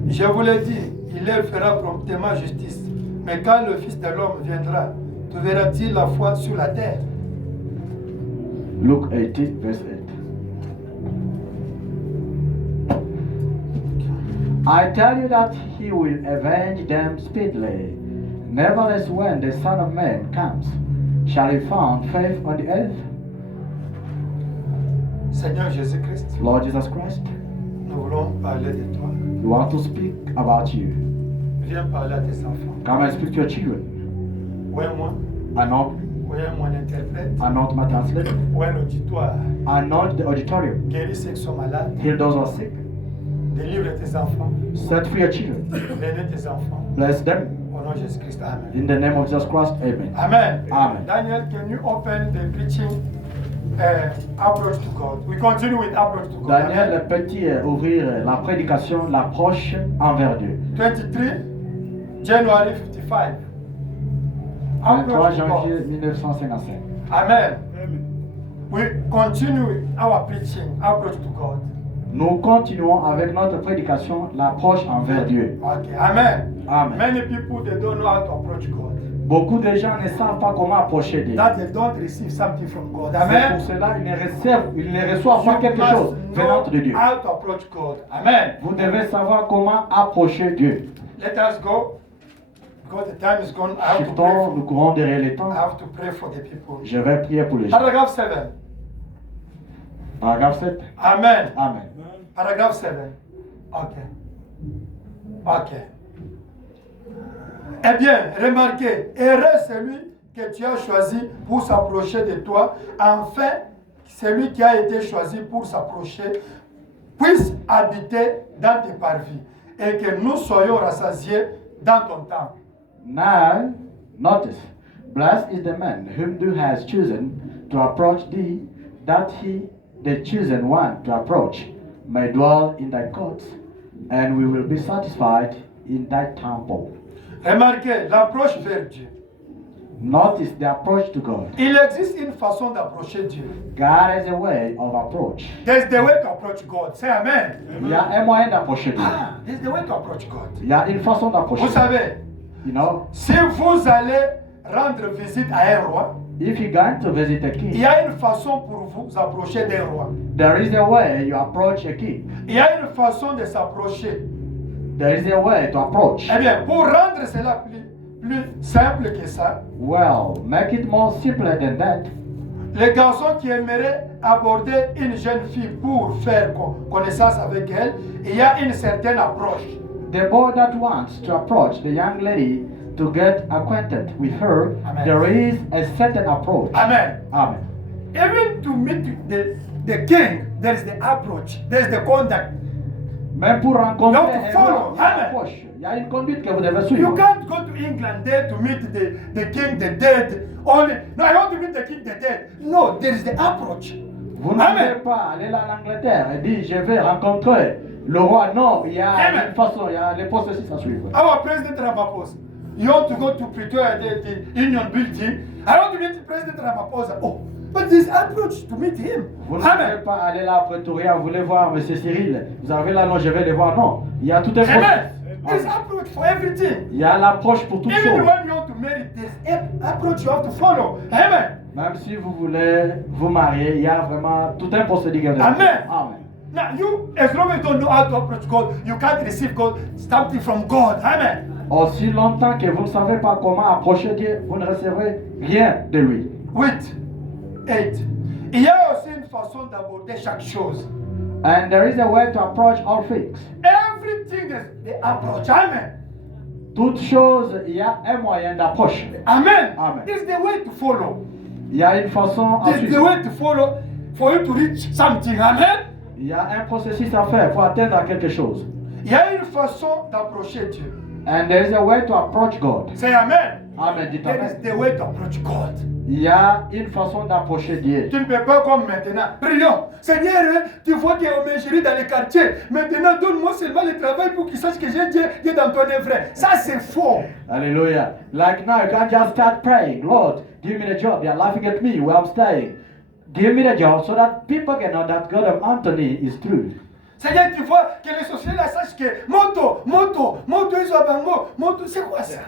Je vous l'ai dit, il leur fera promptement justice. Mais quand le Fils de l'homme viendra, trouvera-t-il la foi sur la terre? Luke 18, verse 8. I tell you that he will avenge them speedily. Nevertheless, when the Son of Man comes, shall he find faith on the earth? Seigneur Jésus-Christ, Lord Jesus Christ, nous voulons parler de toi. we want to speak about you. Viens parler à tes enfants. Come and speak to your children. Ouais, moi, Anoint, mon interprète. anoint my translator. Ouais, l'auditoire. Anoint the auditorium. Guéris ceux qui sont malades. Heal those who are sick. Délivre tes enfants. Set free your children. Bénis tes enfants. Bless them. Au nom de Jésus-Christ. Amen. In the name of Jesus Christ, amen. Amen. Amen. Daniel, can you open the preaching approach to God? We continue with approach to God. Daniel peut ouvrir la prédication, l'approche envers Dieu. 23 January 55. 23 Approach to janvier God. 1955. Amen. We continue with our preaching approach to God. Nous continuons avec notre prédication, l'approche envers Dieu. Okay. Amen. Amen. Many people they don't know how to approach God. Beaucoup de gens ne savent pas comment approcher Dieu. That they don't receive something from God. C'est Amen. pour cela qu'ils ne reçoivent pas quelque chose venant de Dieu. How to approach God. Amen. Vous devez savoir comment approcher Dieu. Let us go. Because the time is gone. I have to Chutons, pray nous courons derrière les temps. I have to pray for the people. Je vais prier pour les gens. Paragraph 7. Paragraphe 7. Amen. Amen. Paragraph 7. Okay. Okay. Eh bien, remarquez, heureux celui que tu as choisi pour s'approcher de toi, enfin, celui qui a été choisi pour s'approcher puisse habiter dans tes parvis et que nous soyons rassasiés dans ton temple. Now, notice, blessed is the man whom thou hast chosen to approach thee, that he, the chosen one to approach, may dwell in thy courts, and we will be satisfied in thy temple. Remarquez l'approche vers Dieu. Notice the approach to God. Il existe une façon d'approcher Dieu. God has a way of approach. There's the way to approach God. Say Amen. Il y a un moyen d'approcher Dieu. Ah, there's the way to approach God. Il y a une façon d'approcher. Vous savez, You know, si vous allez rendre visite à un roi, if you're going to visit a il king, y a une façon pour vous approcher d'un roi. there is a way you approach a king. Il y a une façon de s'approcher. There is a way to approach. Eh bien, pour rendre cela plus simple que ça, Well, make it more simpler than that. les garçons qui aimeraient aborder une jeune fille pour faire connaissance avec elle, il y a une certaine approche. The boy that wants to approach the young lady to get acquainted with her, Amen. there is a certain approach. Amen. Amen. Even to meet the king, there is the approach, there is the conduct. Même pour rencontrer You have to un follow. homme, il y a une Amen. approche. Il y a une conduite que vous devez You suivre. can't go to England there to meet the king, the dead. Only, no, I want to meet the king, the dead. No, there is the approach. Vous ne Amen. devez pas aller là en Angleterre et dire je vais rencontrer le roi. Non, il y a Amen. une façon, il y a les processus à suivre. Our president Ramaphosa. You want to go to Pretoria, the Union Building. I want to meet President Ramaphosa. Oh, but this approach to meet him. Vous ne Amen. devez pas aller là à Pretoria, vous voulez voir M. Cyril. Vous arrivez là, non, je vais les voir. Non, il y a tout un processus. Amen. There's approach for everything. Il y a l'approche pour toutes Even choses. when you want to marry, there's an approach you have to follow. Amen. Même si vous voulez vous marier, il y a vraiment tout un procédé. Amen. Amen. Now, you, as long as you don't know how to approach God, you can't receive God, something from God. Amen. Aussi longtemps que vous ne savez pas comment approcher Dieu, vous ne recevrez rien de lui. 8. 8. Il y a aussi une façon d'aborder chaque chose. And there is a way to approach all things. Everything is the approach. Amen. Toute chose, il y a un moyen d'approche. Amen. Amen. It's the way to follow. Il y a une façon à It's the suivre. way to follow for you to reach something. Amen. Il y a un processus à faire pour atteindre quelque chose. Il y a une façon d'approcher Dieu. And there is a way to approach God. Say Amen. Amen. Dites There is amen. the way to approach God. Il y a une façon d'approcher Dieu. Tu ne peux pas comme maintenant. Prions. Seigneur, tu vois qu'on me chérit dans les quartiers. Maintenant, donne-moi seulement le travail pour qu'ils sachent que j'ai Dieu dans ton œuvre. Ça, c'est faux. Hallelujah. Like now, you can't just start praying, Lord, give me the job. You're laughing at me where I'm staying. Give me the job so that people can know that God of Anthony is true. Seigneur, tu vois que les sociétés là sachent que moto, ils sont à moto, c'est quoi ça?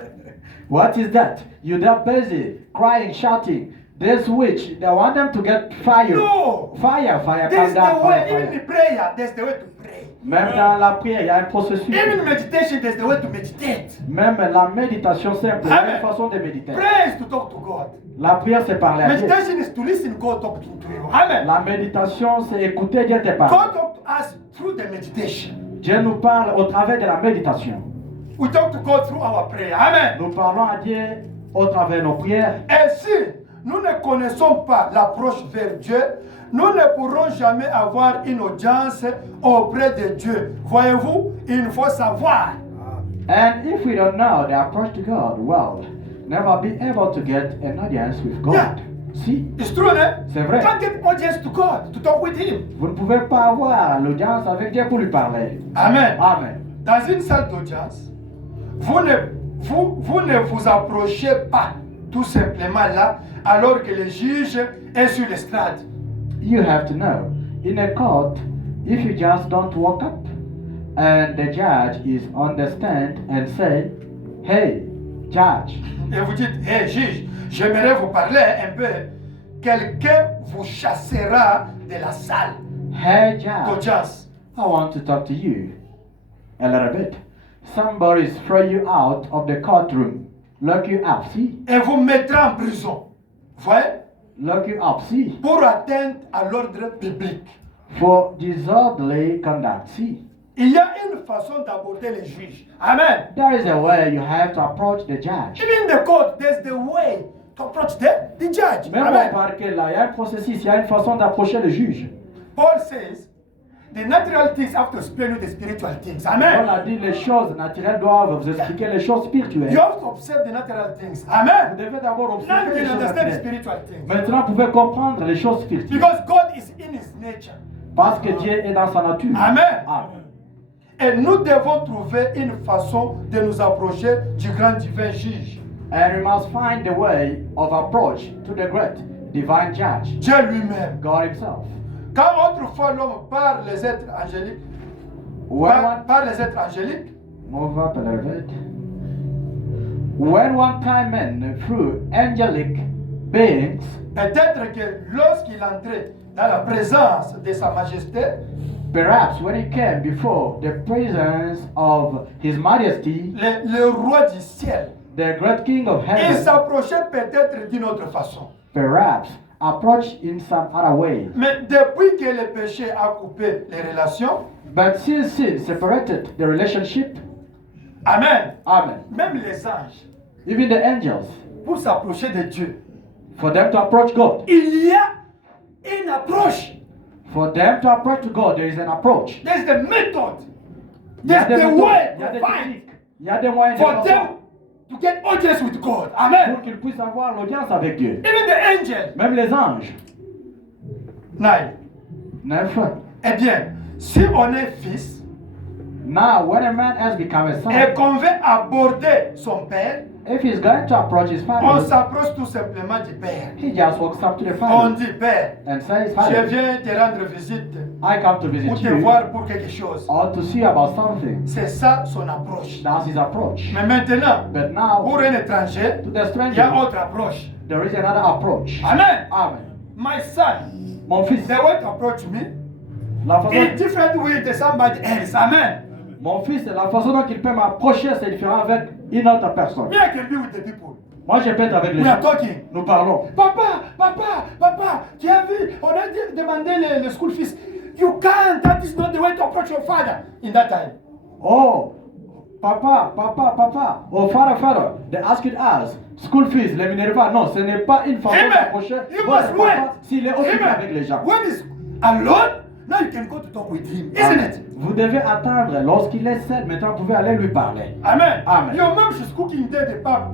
What is that? You're there busy, crying, shouting. This witch, they want them to get fire. No. Fire, There's come down, the way, fire, even in fire. prayer, there's the way to pray. Même dans la prière, il y a un processus. Even in meditation, there's the way to meditate. Même la méditation simple, il y a Amen. une façon de méditer. Prayer is to talk to God. La prière, c'est parler à Dieu. Meditation is to listen God talking to you. Amen. La méditation, c'est écouter Dieu te parler. God talk to us through the meditation. Dieu nous parle au travers de la méditation. We talk to God through our prayer. Amen. Nous parlons à Dieu au travers de nos prières. Et si nous ne connaissons pas l'approche vers Dieu, nous ne pourrons jamais avoir une audience auprès de Dieu. Voyez-vous, il faut savoir. And if we don't know the approach to God, well, never be able to get an audience with God. Yeah. Si, It's true, eh? c'est vrai. Can't get audience to God, to talk with Him. Vous ne pouvez pas avoir l'audience avec Dieu pour lui parler. Amen. Amen. Dans une salle d'audience, vous ne vous approchez pas tout simplement là, alors que le juge est sur l'estrade. You have to know, in a court, if you just don't walk up and the judge is on the stand and say, hey, judge, Et vous dites, hé juge, j'aimerais vous parler un peu. Quelqu'un vous chassera de la salle hey, judge, d'audience. I want to talk to you a little bit. Somebody's throw you out of the courtroom, lock you up, see? Et vous mettra en prison. Voyez? Lock you up, see? Pour atteindre à l'ordre public. For disorderly conduct, see? Il y a une façon d'aborder les juges. Amen. There is a way you have to approach the judge. Even in the court, there's the way to approach the judge. Même au Amen. parquet, là, il y a un processus, il y a une façon d'approcher le juge. Paul says, the natural things have to explain you the spiritual things. On Amen. a dit les choses naturelles doivent vous expliquer les choses spirituelles. You have to observe the natural things. Vous Amen. devez d'abord Now observer you les can choses understand the naturelles. spiritual things. Maintenant, vous pouvez comprendre les choses spirituelles. Because God is in His nature. Parce que Dieu est dans sa nature. Amen. Amen. Et nous devons trouver une façon de nous approcher du grand divin juge. And we must find the way of approach to the great divine judge, Dieu lui-même. God himself. Quand autrefois l'homme par les êtres angéliques, par les êtres angéliques, Move up a little bit. When one time men through angelic beings, peut-être que lorsqu'il entrait dans la présence de sa majesté, perhaps when he came before the presence of his majesty, le roi du ciel, the great king of il heaven, s'approchait peut-être d'une autre façon. perhaps approached in some other way. Mais depuis que le péché a coupé les relations, But since sin separated the relationship, Amen, amen, même les anges, even the angels, pour s'approcher de Dieu, for them to approach God, il y a une approche. for them to approach to God, there is an approach. There's the method. Il y a There's des the méthodes, way il y a to des find techniques, il y a des moyens de for faire them to get audience with God. Amen. pour qu'ils puissent avoir l'audience avec Dieu. Even the angel. Même les anges. 9. 9. Eh bien, si on est fils Now, when a man has become a et son, qu'on veut aborder son père, if he's going to approach his on family, s'approche tout simplement du père. he just walks up to the On family dit, Père, and says, je Father, viens te rendre visite I come to ou visit te you voir pour quelque chose. or to see about something. C'est ça son approche. That's his approach. Mais maintenant, But now, pour un étranger, to the il y a stranger, autre approche. there is another approach. Amen. Amen. My son, Mon fils, the way to approach me, La façon, in different way to somebody else. Amen. mon fils, la façon dont il peut m'approcher, c'est différent avec une autre personne. Me, I can be with the people. Moi, je peux être avec les We are gens. talking. Nous parlons. Papa, tu as vu, on a demandé le school fees. You can't, that is not the way to approach your father in that time. Oh, papa. Oh, father. They asked us, school fees, les Minerva. Non, ce n'est pas une façon Amen. d'approcher You votre must papa wait. s'il est occupé avec les gens. When he's alone, now you can go to talk with him, isn't Amen. it? Vous devez attendre lorsqu'il est seul. Maintenant, vous pouvez aller lui parler. Amen. Amen. Your mom, she's cooking there, the pap.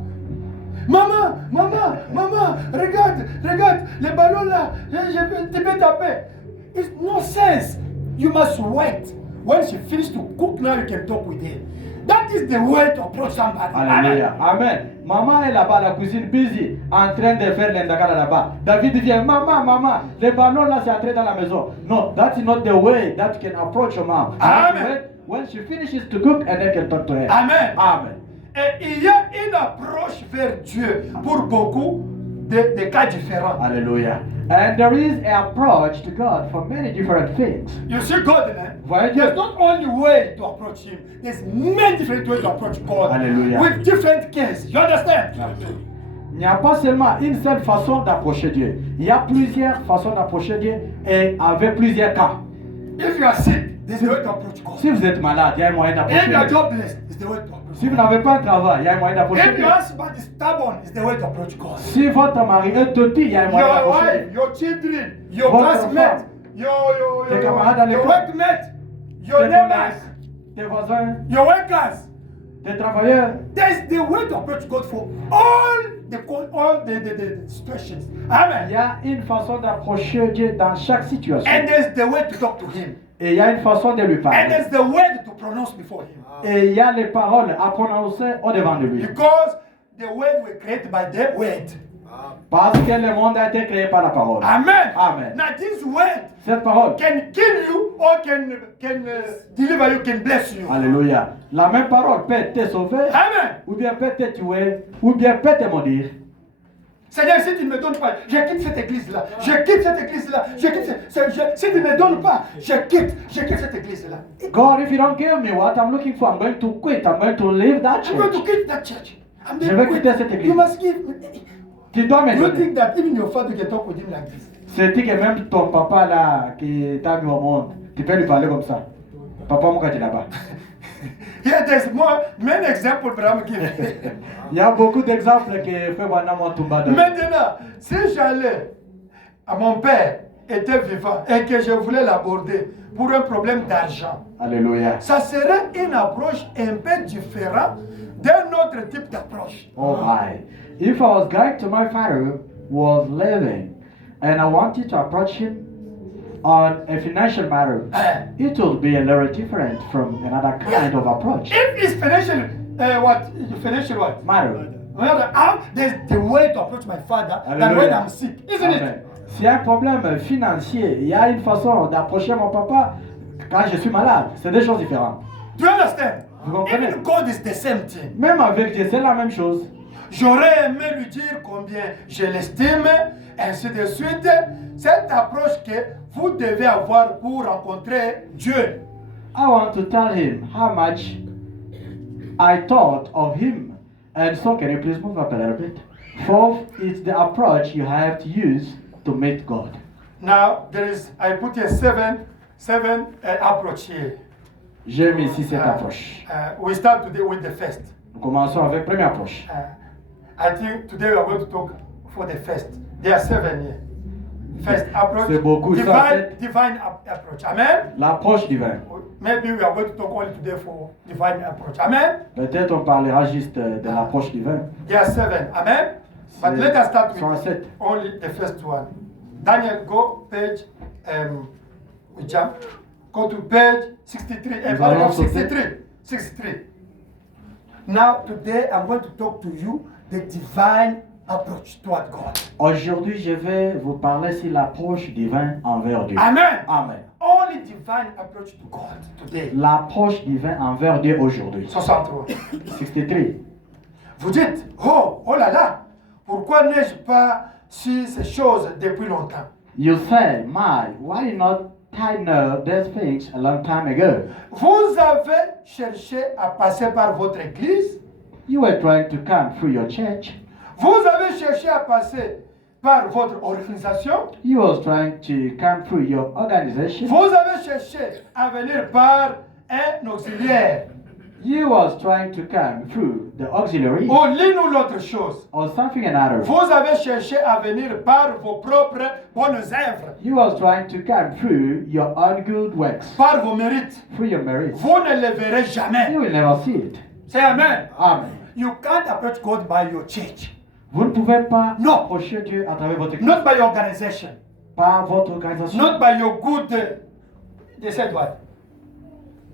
Maman, regarde, le ballon là, tu peux taper. It's no sense. You must wait. When she finishes to cook, now you can talk with her. That is the way to approach somebody. Alléluia. Amen. Maman est là-bas, la cuisine busy, en train de faire l'indagara là-bas. David vient, maman, le ballon là c'est entré dans la maison. No, that's not the way that you can approach your mom. Amen. When she finishes to cook, and then can talk to her. Amen. Amen. Et il y a une approche vers Dieu pour beaucoup de cas différents. Hallelujah. And there is an approach to God for many different things. You see God, eh? Voyez There's Dieu. not only way to approach Him. There's many different ways to approach God. Hallelujah. With different cases. You understand? Il n'y a pas seulement une seule façon d'approcher Dieu. Il y a plusieurs façons d'approcher Dieu et avec plusieurs cas. If you are sick, there's a way to approach God. Si vous êtes malade, il y a un moyen If d'approcher you are Dieu. jobless, it's the way to approach Si God. vous n'avez pas de travail, il y a un moyen d'approcher If Dieu. your husband is stubborn, it's the way to approach God. Si votre mari est toti, il y a un moyen Your d'approcher wife, Dieu. your children, your Votre classmates, femme, tes camarades à your l'école, workmates, your tes neighbors, collègues, tes voisins, your workers. tes travailleurs. There's the way to approach God for all the situations. Il Amen. y a une façon d'approcher Dieu dans chaque situation. And there's the way to talk to Him. Et il y a une façon de lui And parler. there's the word to pronounce before Him. Et il y a les paroles à prononcer au-devant de lui. Because the word were created by the word. Parce que le monde a été créé par la parole. Amen. Amen. Now this word Cette parole. can kill you or can deliver you, can bless you. Alléluia. La même parole peut te sauver, Amen. ou bien peut te tuer, ou bien peut te maudire. Seigneur, si tu ne me donnes pas, je quitte cette église-là. Je quitte cette église-là. Si tu ne me donnes pas, je quitte cette église-là. God, if you don't give me what I'm looking for, I'm going to quit. I'm going to leave that I'm going to church. quit that church. I'm Je going vais to quitter quit. cette église. You must give me. Tu dois me Do you donner. think that even your father can talk with him like this? C'est que même ton papa là, qui t'a mis au monde, tu peux lui parler comme ça. Papa, mon gars, tu es là-bas. Here there's many examples that I'm giving. Il y a beaucoup d'exemples que Frère Branham a tombé dans. Maintenant, si j'allais à mon père était vivant et que je voulais l'aborder pour un problème d'argent, Alléluia. ça serait une approche un peu différente d'un autre type d'approche. Oh my. If I was going to my father was living and I wanted to approach him on a financial matter, it would be a little different from another kind of approach. If it's financial what? Matter. Well, there's the way to approach my father than when Hallelujah. I'm sick, isn't Amen. it? S'il y a un problème financier, il y a une façon d'approcher mon papa quand je suis malade. C'est deux choses différentes. Do you understand? Vous comprenez? Even God is the same thing. Même avec Dieu, c'est la même chose. J'aurais aimé lui dire combien je l'estime, ainsi de suite. Cette approche que vous devez avoir pour rencontrer Dieu. I want to tell him how much I thought of him. And so, can you please move up a little bit? Fourth, it's the approach you have to use to meet God. Now, I put a seven approach here. J'ai mis ici cette approche. We start today with the first. Nous commençons avec la première approche. I think today we are going to talk for the first. There are 7 here. First approach, C'est beaucoup, ça, en fait. divine approach. Amen. L'approche divine. Maybe we are going to talk only today for divine approach. Amen. Peut-être on parlera juste de l'approche divine. There are 7. Amen. But let us start Sont with sept. only the first one. Daniel, go page. We jump. Go to page 63. Nous Paragraph allons sauter. 63. 63. Now, today I'm going to talk to you the divine approach toward God. Aujourd'hui, je vais vous parler sur l'approche divine envers Dieu. Amen. Amen. Only divine approach to God today. L'approche divine envers Dieu aujourd'hui. 63. 63. Vous dites, oh là là, pourquoi n'ai-je pas su ces choses depuis longtemps? You say, my, why not I know these things a long time ago. Vous avez cherché à passer par votre église. You were trying to come through your church. Vous avez cherché à passer par votre organisation. You was trying to come through your organization. Vous avez cherché à venir par un auxiliaire. You was trying to come through the auxiliary Ou l'une ou l'autre chose. or something another. Vous avez cherché à venir par vos propres bonnes œuvres, You was trying to come through your own good works, par vos mérites. through your merits. Vous ne le verrez jamais. You will never see it. C'est Amen. Amen. You can't approach God by your church, Vous ne pouvez pas Non. approcher Dieu à travers votre église, not by your organization, par votre organisation. not by your good. They said what?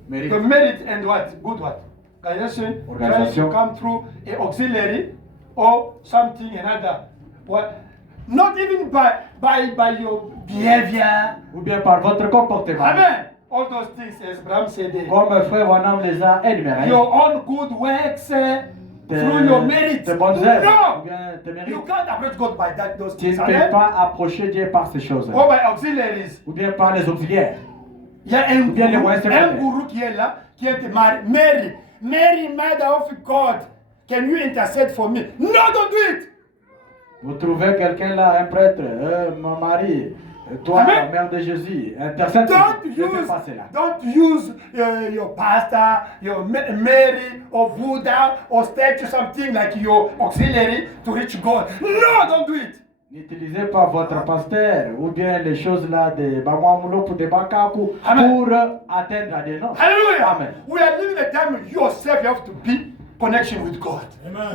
Mérite. The merit and what? Good what? Organization. Trying Organisation. to come through a auxiliary or something another. What? Not even by your behavior. Ou bien par votre comportement. Amen. All those things, as Bram said. Comme frère Wanam les a énumérés. Your own good works through your merit. Tes bonnes œuvres. Ou No! bien tes mérites. You can't approach God by those Tu ne things. peux Amen. pas approcher Dieu par ces choses. Or by auxiliaries. Ou bien par les auxiliaires. Il y a un bien les moyens gourou, secondaires. un gourou qui est là, qui est Mary. Mary, Mother of God, can you intercede for me? No, don't do it. Vous trouvez quelqu'un là, un prêtre, mon mari, toi, Amen. mère de Jésus, intercède. Don't Je fais use, pas cela. don't use your pastor, your Mary, or Buddha, or statue, something like your auxiliary to reach God. No, don't do it. N'utilisez pas votre pasteur ou bien les choses là de Bamwamulo pour des bakaku Amen. pour atteindre à des noms. Hallelujah. Amen. We are living a time where yourself you have to be connection with God.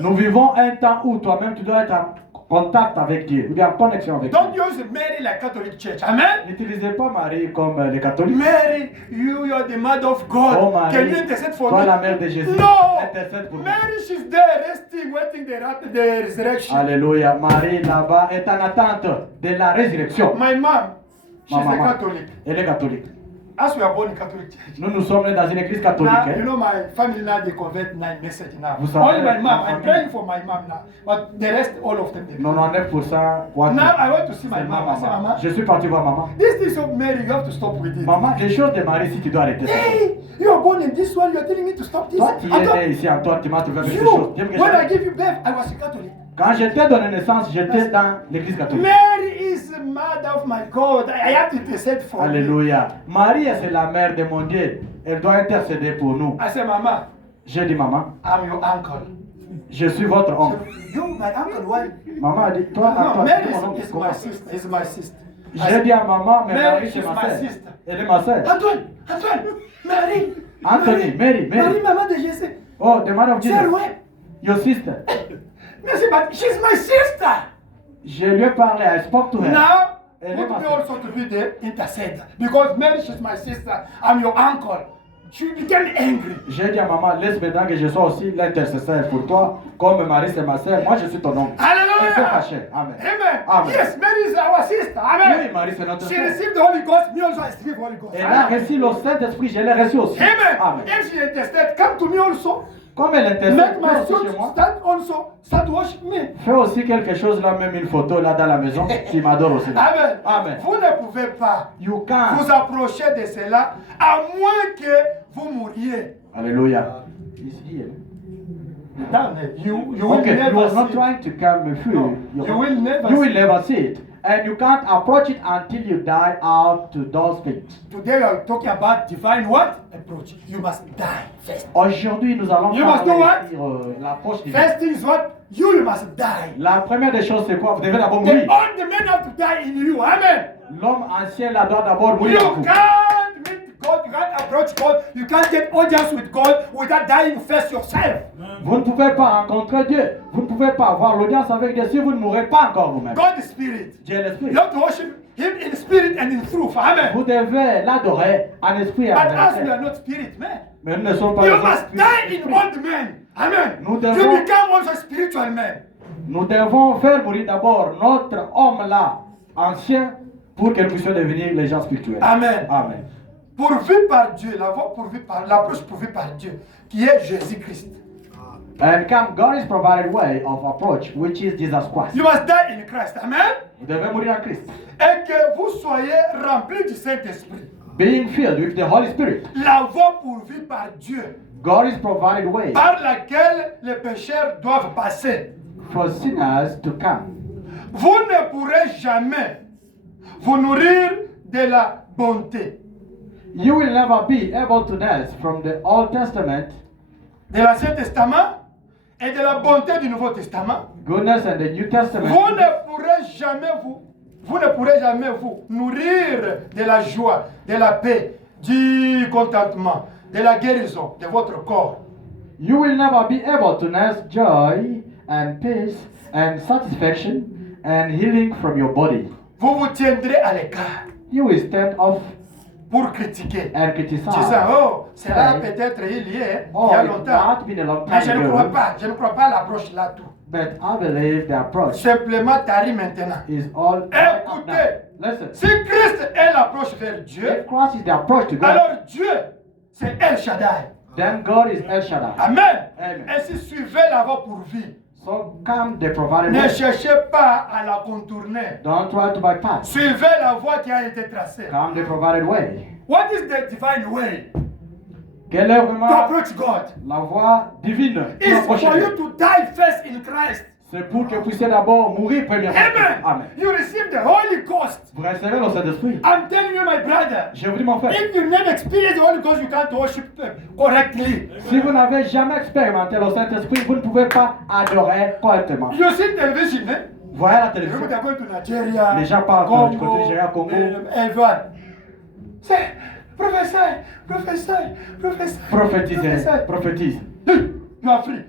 Nous vivons un temps où toi-même tu dois être en contact avec Dieu ou bien en connexion avec Don't Dieu. use Mary like Catholic Church. Amen. N'utilisez pas Marie comme les catholiques. Mary, you are the mother of God. Oh, Marie, Can you intercede for toi me? la mère de Jésus, No. intercède pour moi. Mary, she's there resting, waiting the resurrection. Alléluia. Marie là-bas est en attente de la résurrection. My mom, she's Ma a maman, Catholic. elle est catholique. As we are born in Catholic church. Nous sommes nés dans une église catholique. Now, hein. you know, my family now, they convert 9 message now. Vous savez, Only my mom, ma I'm famille- praying for my mom now. But the rest, all of them, they 99% what? Now I went to see my C'est mom. I said, Mama, Je suis parti voir maman. this thing of Mary, you have to stop with it. Maman, les choses de Marie, si tu dois arrêter ça. Hey, you are born in this one, you are telling me to stop this? Toi, tu I es thought- né ici, Antoine, tu m'as trouvé avec ces You, choses. Dis-moi quelque when I chose. gave you birth, I was a Catholic. Quand je t'ai donné naissance, j'étais dans l'église catholique. Mary is the mother of my God. I have to intercede for you. Alléluia. Marie, c'est la mère de mon Dieu. Elle doit intercéder pour nous. I said, Mama, J'ai dit, maman, I'm your uncle. je suis votre oncle. You, my uncle, why? Maman a dit, toi, No, Antoine, Mary tu es mon oncle. is Comment? my sister. Is my sister. I J'ai said, dit à maman, mais Mary, Marie, c'est she's ma my sœur. sister. Elle est ma sœur. Antoine, Mary. Anthony, Mary. Mary, maman de Jésus. Oh, the man of Sir, Jesus. where? Your sister. Mercy, but she's my sister. Je lui ai parlé, I spoke to her. Now, Elle est put ma me sœur. also to be the intercessor. Because Mary, she's my sister. I'm your uncle. She became angry. J'ai dit à maman, laisse maintenant que je sois aussi l'intercesseur pour toi. Comme Marie, c'est ma sœur, moi je suis ton oncle. Elle s'est Hallelujah. fâchée. Amen. Amen. Amen. Yes, Mary is our sister. Oui, Amen. Marie, c'est notre She sœur. received the Holy Ghost. Me also, I received the Holy Ghost. Elle a reçu le Saint-Esprit, je l'ai reçu aussi. Amen. Amen. If she interested, come to me also. Comme elle intercède Make my aussi chez son moi, stand also. Start to worship me. fais aussi quelque chose là, même une photo là dans la maison qui m'adore aussi. Amen. Amen. Vous ne pouvez pas You can. vous approcher de cela à moins que vous mouriez. Alléluia. He's here. Down there. You will Okay, never you was not see. trying to come through. No, you will never You will see. never see it. And you can't approach it until you die out to those things. Today we are talking about divine what? Approach. You must die first. Aujourd'hui, nous allons You must do what? parler sur l'approche divine. First thing is what? You must die. La première des choses, c'est quoi? Vous devez d'abord The mourir. old men have to die in you. Amen. L'homme ancien là doit d'abord You mourir en vous. can't meet God. You can't approach God. You can't get audience with God without dying first yourself. Vous ne pouvez pas rencontrer Dieu. Vous ne pouvez pas avoir l'audience avec Dieu si vous ne mourrez pas encore vous-même. God is spirit. Dieu est l'esprit. You have to worship Him in spirit and in truth. Amen. Vous devez l'adorer en esprit et en But us, we vérité. are not spirit men. Mais nous ne sommes pas You des must esprits. die in old men. Amen. Nous You devons- become also spiritual men. Nous devons faire mourir d'abord notre homme là, ancien, pour que nous puissions devenir les gens spirituels. Amen. Amen. Pourvu par Dieu, la voie pourvue par l'approche pourvue par Dieu, qui est Jésus-Christ. And come, God is provided way of approach, which is Jesus Christ. You must die in Christ. Amen. Vous devez mourir en Christ. Et que vous soyez remplis du Saint-Esprit. Being filled with the Holy Spirit. La voie pourvue par Dieu, God is provided way par laquelle les pécheurs doivent passer. for sinners to come. Vous ne pourrez jamais vous nourrir de la bonté, You will never be able to dance from the Old Testament, de l'Ancien Testament et de la bonté du Nouveau Testament. goodness and the New Vous Testament. ne pourrez jamais vous nourrir de la joie, de la paix, du contentement, de la guérison de votre corps. You will never be able to nurse joy and peace and satisfaction and healing from your body. Vous vous tiendrez à l'écart You will stand off pour critiquer. and Disant, criticize. oh, c'est là Ouais. peut-être il y a, Oh, il y a it longtemps. might been a long Mais time je ne crois ago, pas, je ne crois pas à l'approche là tout. but I believe the approach Simplement taris maintenant. is all right up now. Écoutez, Listen, si Christ est l'approche vers Dieu, if Christ is the approach to God, alors Dieu, c'est El Shaddai. then God is El Shaddai. Amen. Amen. Ainsi, suivez la voie pour vie. So come the provided Ne way. cherchez pas à la contourner. Don't try to bypass. Suivez la voie qui a été tracée. Come the provided way. What is the divine way Quelle est to vraiment approach God? la voie divine pour It's for approcher you to die first in Christ. C'est pour que vous puissiez d'abord mourir premièrement. Amen. Amen. You receive the Holy Ghost. Vous recevez le Saint-Esprit. I'm telling you, my brother, Je vous dis, mon frère, if you never experience the Holy Ghost, you can't worship correctly. si vous n'avez jamais expérimenté le Saint-Esprit, vous ne pouvez pas adorer correctement. You see television, eh? Vous voyez la People télévision. are going to Nigeria, Les gens parlent Congo, du côté Nigeria, Congo. and voilà. C'est professeur, professeur, professeur. Prophétisez, professeur. prophétise. You are free.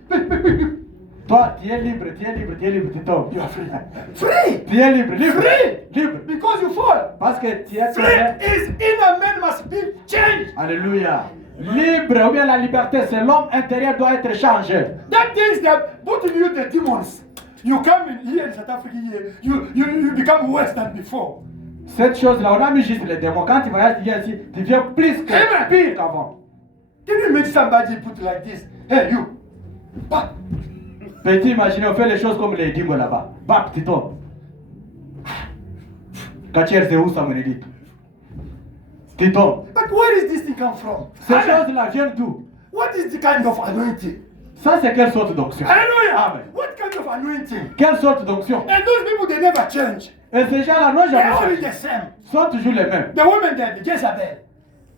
Toi, tu es libre, tu es libre, tu es libre, tu tombes. You are free. Free! Tu es libre, libre. Free! Libre. Because you fall. Parce que tu es Free tombé. is inner man must be changed. Alléluia. Libre ou bien la liberté, c'est l'homme intérieur doit être changé. That things that put in you the demons. You come in here in South Africa here, you become worse than before. Cette chose-là, on a mis juste les démons. Quand tu voyages ici, tu deviens plus que Amen. pire qu'avant. Can you make somebody put like this? Hey, you. Bah. Peux-tu imaginer, on fait les choses comme les dîmes là-bas. Bap, tu tombes. Quand tu es où ça me dit? Tu tombes. But where is this thing come from? Ces Amen. choses-là viennent d'où? What is the kind of anointing? Ça, c'est quelle sorte d'onction? Hallelujah. Amen. What kind of anointing? Quelle sorte d'onction? And those people, they never change. Et ces gens-là n'ont They're jamais only changé. the same. Sont toujours les mêmes. The women there, the Jezebel.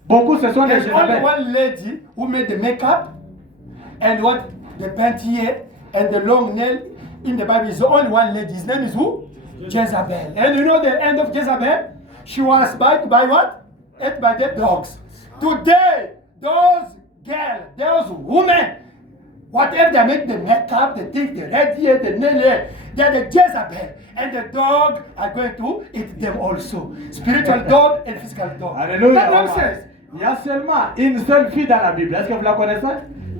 Beaucoup, ce sont des There's only Jézabel. one lady who made the makeup and what the panty hair and the long nail in the Bible is the only one lady. His name is who? Jezebel. And you know the end of Jezebel? She was bite by what? Ate by the dogs. Today, those girls, those women, whatever they make the makeup, the thing, the red hair, the nail hair, they're the Jezebel. And the dog are going to eat them also. Spiritual dog and physical dog. Alléluia. That's nonsense. Il y a seulement une seule fille dans la Bible. Est-ce que vous la connaissez?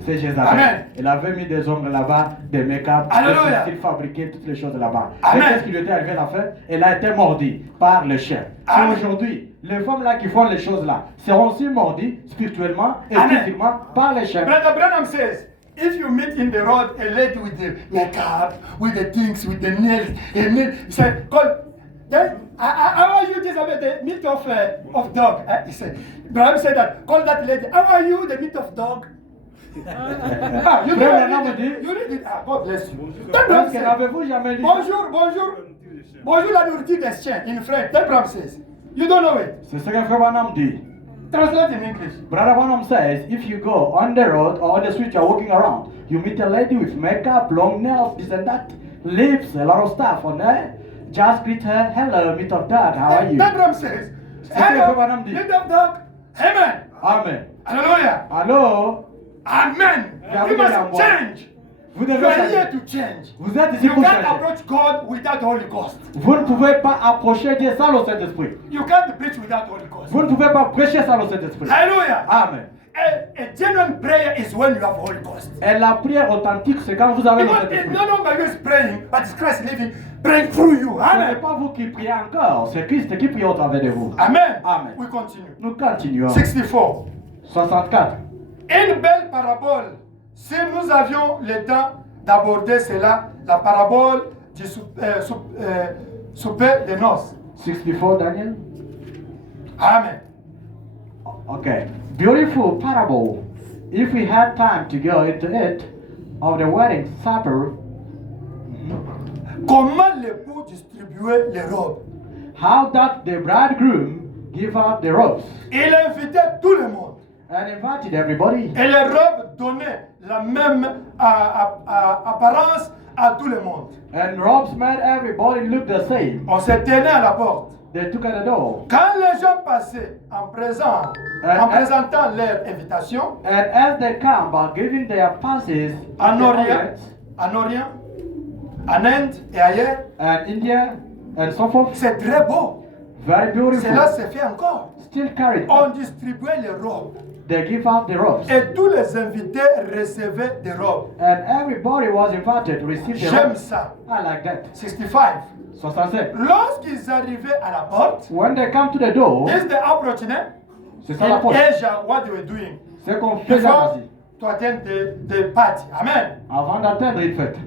C'est Jézabel. Amen. Elle avait mis des ongles là-bas, des make-up, Alléluia. il fabriquait toutes les choses là-bas. Et Amen. qu'est-ce qui lui était arrivé à la fin? Elle a été mordie par le chien. Amen. Et aujourd'hui, les femmes là qui font les choses là seront aussi mordies spirituellement et Amen. physiquement par les chiens. Brother Branham says, if you meet in the road a lady with the makeup, with the things, with the nails, he said, call, then, how are you, Jezebel, the meat of dog? He said, Branham said that, call that lady, how are you, the meat of dog? Ah, you Frère read Branham it. dit, You read it. Ah, God bless you. Then Parce Branham que said, n'avez-vous jamais lu? bonjour, bonjour, bonjour la nourriture des chiens in French. Then Branham says, you don't know it. C'est ce que Frère Branham dit. Translate in English. Brother Branham says, if you go on the road or on the street, you're walking around, you meet a lady with makeup, long nails, this and that, lips, a lot of stuff on her, just greet her, hello, meat of dog, how are you? Then Branham says, C'est ce que hello, Branham dit. meat of dog. Amen. Amen. Hallelujah. Allô? Amen. Yeah, You we can must walk. change. Vous You devez are here changer. to change. Vous êtes ici You pour can't changer. approach God without the Holy Ghost. Vous ne pouvez pas approcher Dieu sans le Saint-Esprit. You can't preach without the Holy Ghost. Vous ne pouvez pas prêcher sans le Saint-Esprit. Hallelujah. Amen. A genuine prayer is when you have Holy Ghost. Et la prière authentique, c'est quand vous avez le Because it's Saint-Esprit. no longer you is praying, but it's Christ living, praying through you. Ce n'est Amen. pas vous qui priez encore, c'est Christ qui prie au travers de vous. Amen. Amen. We continue. Nous continuons. 64. 64. Une belle parabole Si nous avions le temps d'aborder cela, la parabole du souper de noces. 64 Daniel. Amen. Okay. Beautiful parable. If we had time to go into it, of the wedding supper, Comment l'époux distribuait les robes? how that the bridegroom give out the robes Il invitait tout le monde. and invited everybody. Et les robes donnaient la même apparence à tout le monde. And robes made everybody look the same. On se tenait à la porte. They took at the door. Quand les gens passaient en présentant leur invitation, And as they come by giving their passes en to the Orient, audience, en Orient, en Inde et ailleurs, and India and so forth, c'est très beau. very beautiful. Cela se fait encore. Still carried. On distribuait les robes. They give out the robes. Et tous les invités recevaient des robes. And everybody was invited to receive the J'aime robes. ça. I like that. 65. 67. Lorsqu'ils arrivaient à la porte, When they come to the door, this they approach, c'est ça la porte. Asia, what they were doing. C'est qu'on fait Before ainsi. to attend the party. Amen. Avant d'atteindre une fête.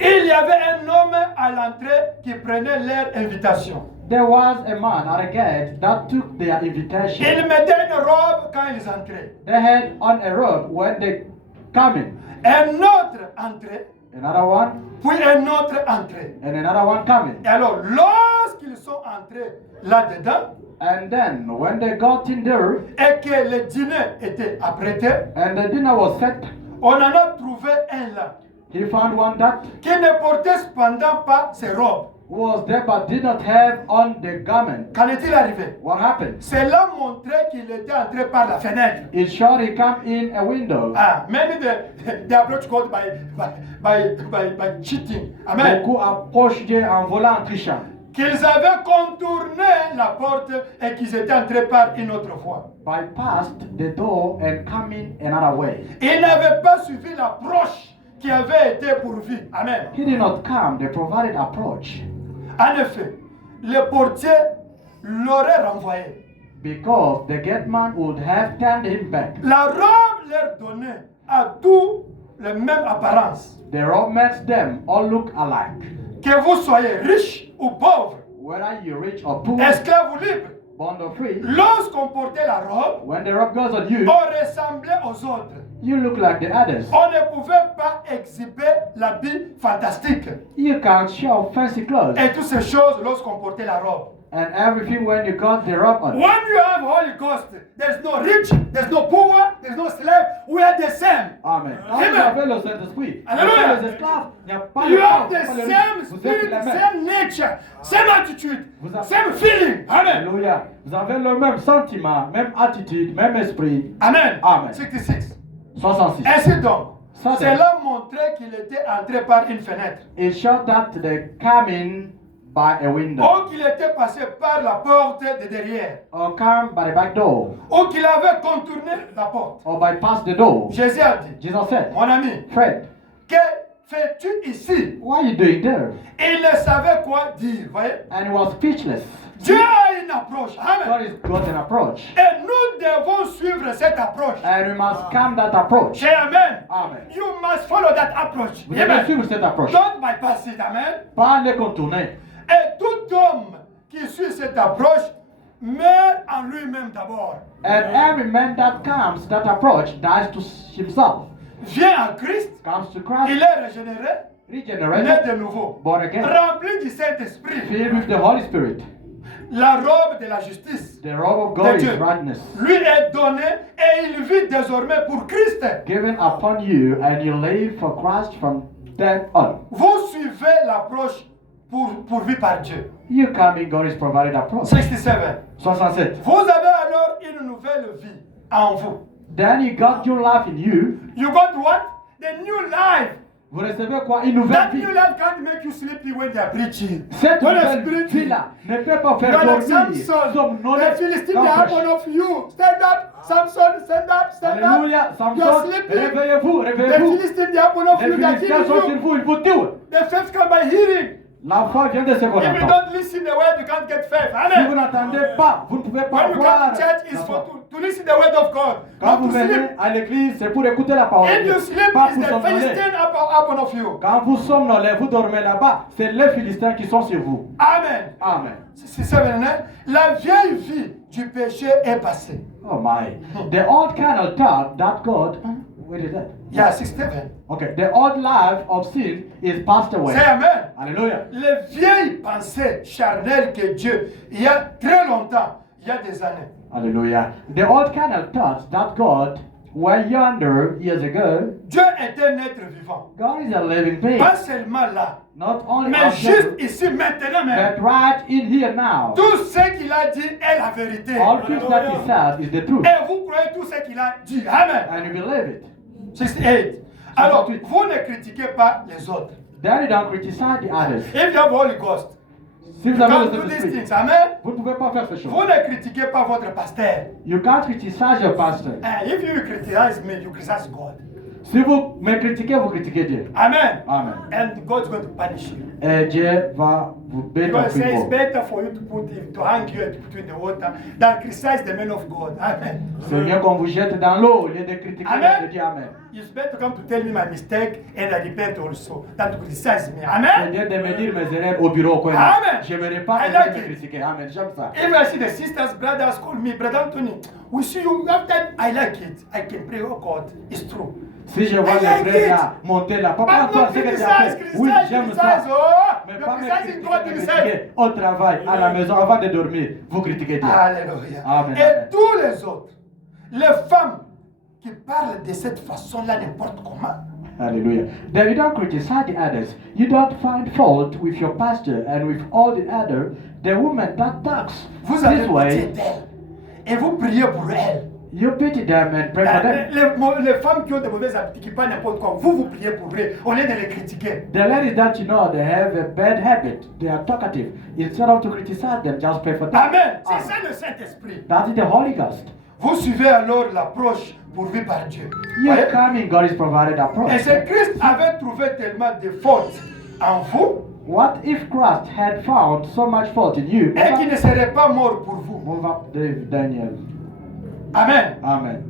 Il y avait un homme à l'entrée qui prenait leur invitation. There was a man at the gate that took their invitation. Il mettait une robe quand ils entraient. They had on a robe when they come in. Un autre entrait, Another one, puis un autre entrait. and another one coming. Et alors, lorsqu'ils sont entrés là-dedans, And then when they got in there et que le dîner était apprêté, and the dinner was set, on en a trouvé un là, he found one that qui ne portait cependant pas ses robes. was there but did not have on the garment. Qu'en est-il arrivé? What happened? Cela montrait qu'il était entré par la fenêtre. It showed he come in a window. Ah, many the approach called by cheating. Amen. Beaucoup approchent Dieu en volant, en trichant. Qu'ils avaient contourné la porte et qu'ils étaient entrés par une autre voie. Bypassed the door and come in another way. Ils n'avaient pas suivi l'approche qui avait été pourvue. Amen. He did not come the provided approach En effet, le portier l'aurait renvoyé. because the gate man would have turned him back. La robe leur donnait à tous la même apparence. The robe makes them all look alike. Que vous soyez riche ou pauvre, Whether you're rich or poor, esclave ou libre, bond or free, lorsqu'on portait la robe, when the robe goes on you, on ressemblait aux autres. you look like the others. On ne pouvait pas exhiber l'habit fantastique You can't show fancy clothes et toutes ces choses lorsqu'on portait la robe. and everything when you got the robe on. When you have Holy Ghost, there's no rich, there's no poor, there's no slave. We are the same. Amen. Quand Amen. vous avez le Saint-Esprit, Alléluia. les esclaves, il n'y a pas You de have the pauvre, pas de same riche. Vous êtes spirit, les mêmes. same nature, same attitude, Vous avez- same feeling. Amen. Alléluia. Vous avez le même sentiment, même attitude, même esprit. Amen. Amen. 66. 66. Ainsi donc, Ça, c'est- cela montrait qu'il était entré par une fenêtre. It showed that they come in by a window Ou qu'il était passé par la porte de derrière. or come by the back door Ou qu'il avait contourné la porte. or bypass the door. Jésus a dit, Jesus said, mon ami, Fred, que fais-tu ici? what are you doing there? Il ne savait quoi dire, voyez? And he was speechless. Dieu a une approche. Amen. God has got an approach. Et nous devons suivre cette approche. And we must come that approach. Say amen. Amen. You must follow that approach. Vous devez Amen. suivre cette approche. Don't bypass it. Amen. Pas les contourner. Et tout homme qui suit cette approche meurt en lui-même d'abord. And every man that comes that approach dies to himself. Vient en Christ, Comes to il Christ, est régénéré, né regenerated, de nouveau, born again, rempli du Saint-Esprit. filled with the Holy Spirit. La robe de la justice The robe of God de is Dieu rightness lui est donnée et il vit désormais pour Christ. given upon you, and you live for Christ from then on. Vous suivez l'approche pourvue par Dieu. You come in God's provided approach. 67. 67. Vous avez alors une nouvelle vie en vous. Then you got your life in you. You got what? The new life. Vous recevez quoi? Une nouvelle That vie. new life can't make you sleepy when they are preaching. Cette When the nouvelle spirit vie-là ne peut pas you faire are like dormir. Samson. Somnolent The Philistines they have one of you. Stand up, Samson, stand up, stand Alléluia. up. You are Samson, sleeping. réveillez-vous, The réveillez-vous. Philistines they have one of Les you. They are Philistins sont sur killing you. vous, ils vous tuent. The faith come by hearing. La foi vient de ce qu'on If you entend. don't listen the word, you can't get faith. Si vous Amen. n'entendez pas, vous ne pouvez pas When you voir. come to church, it's la for foi. to listen the word word of God. Quand Not vous to venez sleep. à l'église, c'est pour écouter la parole. If de you Dieu, sleep, pas it's pour the somnoler. Philistine upon of you. Quand vous somnolez, vous dormez là-bas, c'est les Philistins qui sont sur vous. Amen. Amen. C'est ça maintenant. La vieille vie du péché est passée. Oh my. The old carnal thought that God, where is that? Yeah, 67. Okay, the old life of sin is passed away. C'est Amen. Hallelujah. Les vieilles pensées charnelles que Dieu, il y a très longtemps, il y a des années, Hallelujah. The old carnal thoughts that God, were yonder years ago, Dieu est un être vivant. God is a living being. Pas seulement là, Not only mais out juste there, ici, maintenant même. but right in here now. Tout ce qu'il a dit est la vérité. All things that he said is the truth. Et vous croyez tout ce qu'il a dit. Amen. And you believe it. 68. Alors, 68. vous ne critiquez pas les autres. Then you don't criticize the others. If you have Holy Ghost, Si you vous avez can't le do these Saint-Esprit, things. Amen. vous ne pouvez pas faire ces choses. Vous ne critiquez pas votre pasteur. You can't criticize your pastor. And if you criticize me, you criticize God. Si vous me critiquez, vous critiquez Dieu. Amen. Amen. And God's going to punish you. Et Dieu va vous bénir Because it says it's plus better for you to put it, to hang you and to put you in the water than criticize the men of God. Amen. C'est mieux qu'on vous jette dans l'eau au lieu de critiquer Amen. le Dieu. Amen. It's better to come to tell me my mistake and I repent also than to criticize me. C'est Amen. mieux de me dire mes erreurs au bureau. Quoi. Amen. Je n'aimerais pas I que like me it. critiquer. Amen. J'aime ça. If I see the sisters, brothers call me, Brother Anthony, we see you after I like it. I can pray, oh God, it's true. Si je vois I les like frères it. là monter là, But papa, toi, not ce que tu criticize, as fait. Oui, criticize, j'aime criticize. ça. Oh, Mais you're pas me criticizing God, critiquer, criticize. critiquer au travail, à la maison, avant de dormir. Vous critiquez Dieu. Alléluia. Amen, Et amen. tous les autres, les femmes qui parlent de cette façon-là n'importe comment, Hallelujah. Then you don't criticize the others. You don't find fault with your pastor and with all the other. The woman that talks vous avez this pitié way, d'elles et vous priez pour elles. you pity them and pray for them. Les femmes qui ont de mauvaises habitudes, qui parlent n'importe quoi, vous priez pour eux au lieu de les critiquer. The ladies that you know, they have a bad habit. They are talkative. Instead of to criticize them, just pray for them. Amen. C'est Amen. ça le Saint-Esprit. That is the Holy Ghost. Vous suivez alors l'approche pourvue par Dieu. You're Voyez? coming, God is provided approach. Et c'est Christ avait trouvé tellement de fautes en vous What if Christ had found so much fault in you? et qu'il ne serait pas mort pour vous. Move up, Daniel. Amen. Amen.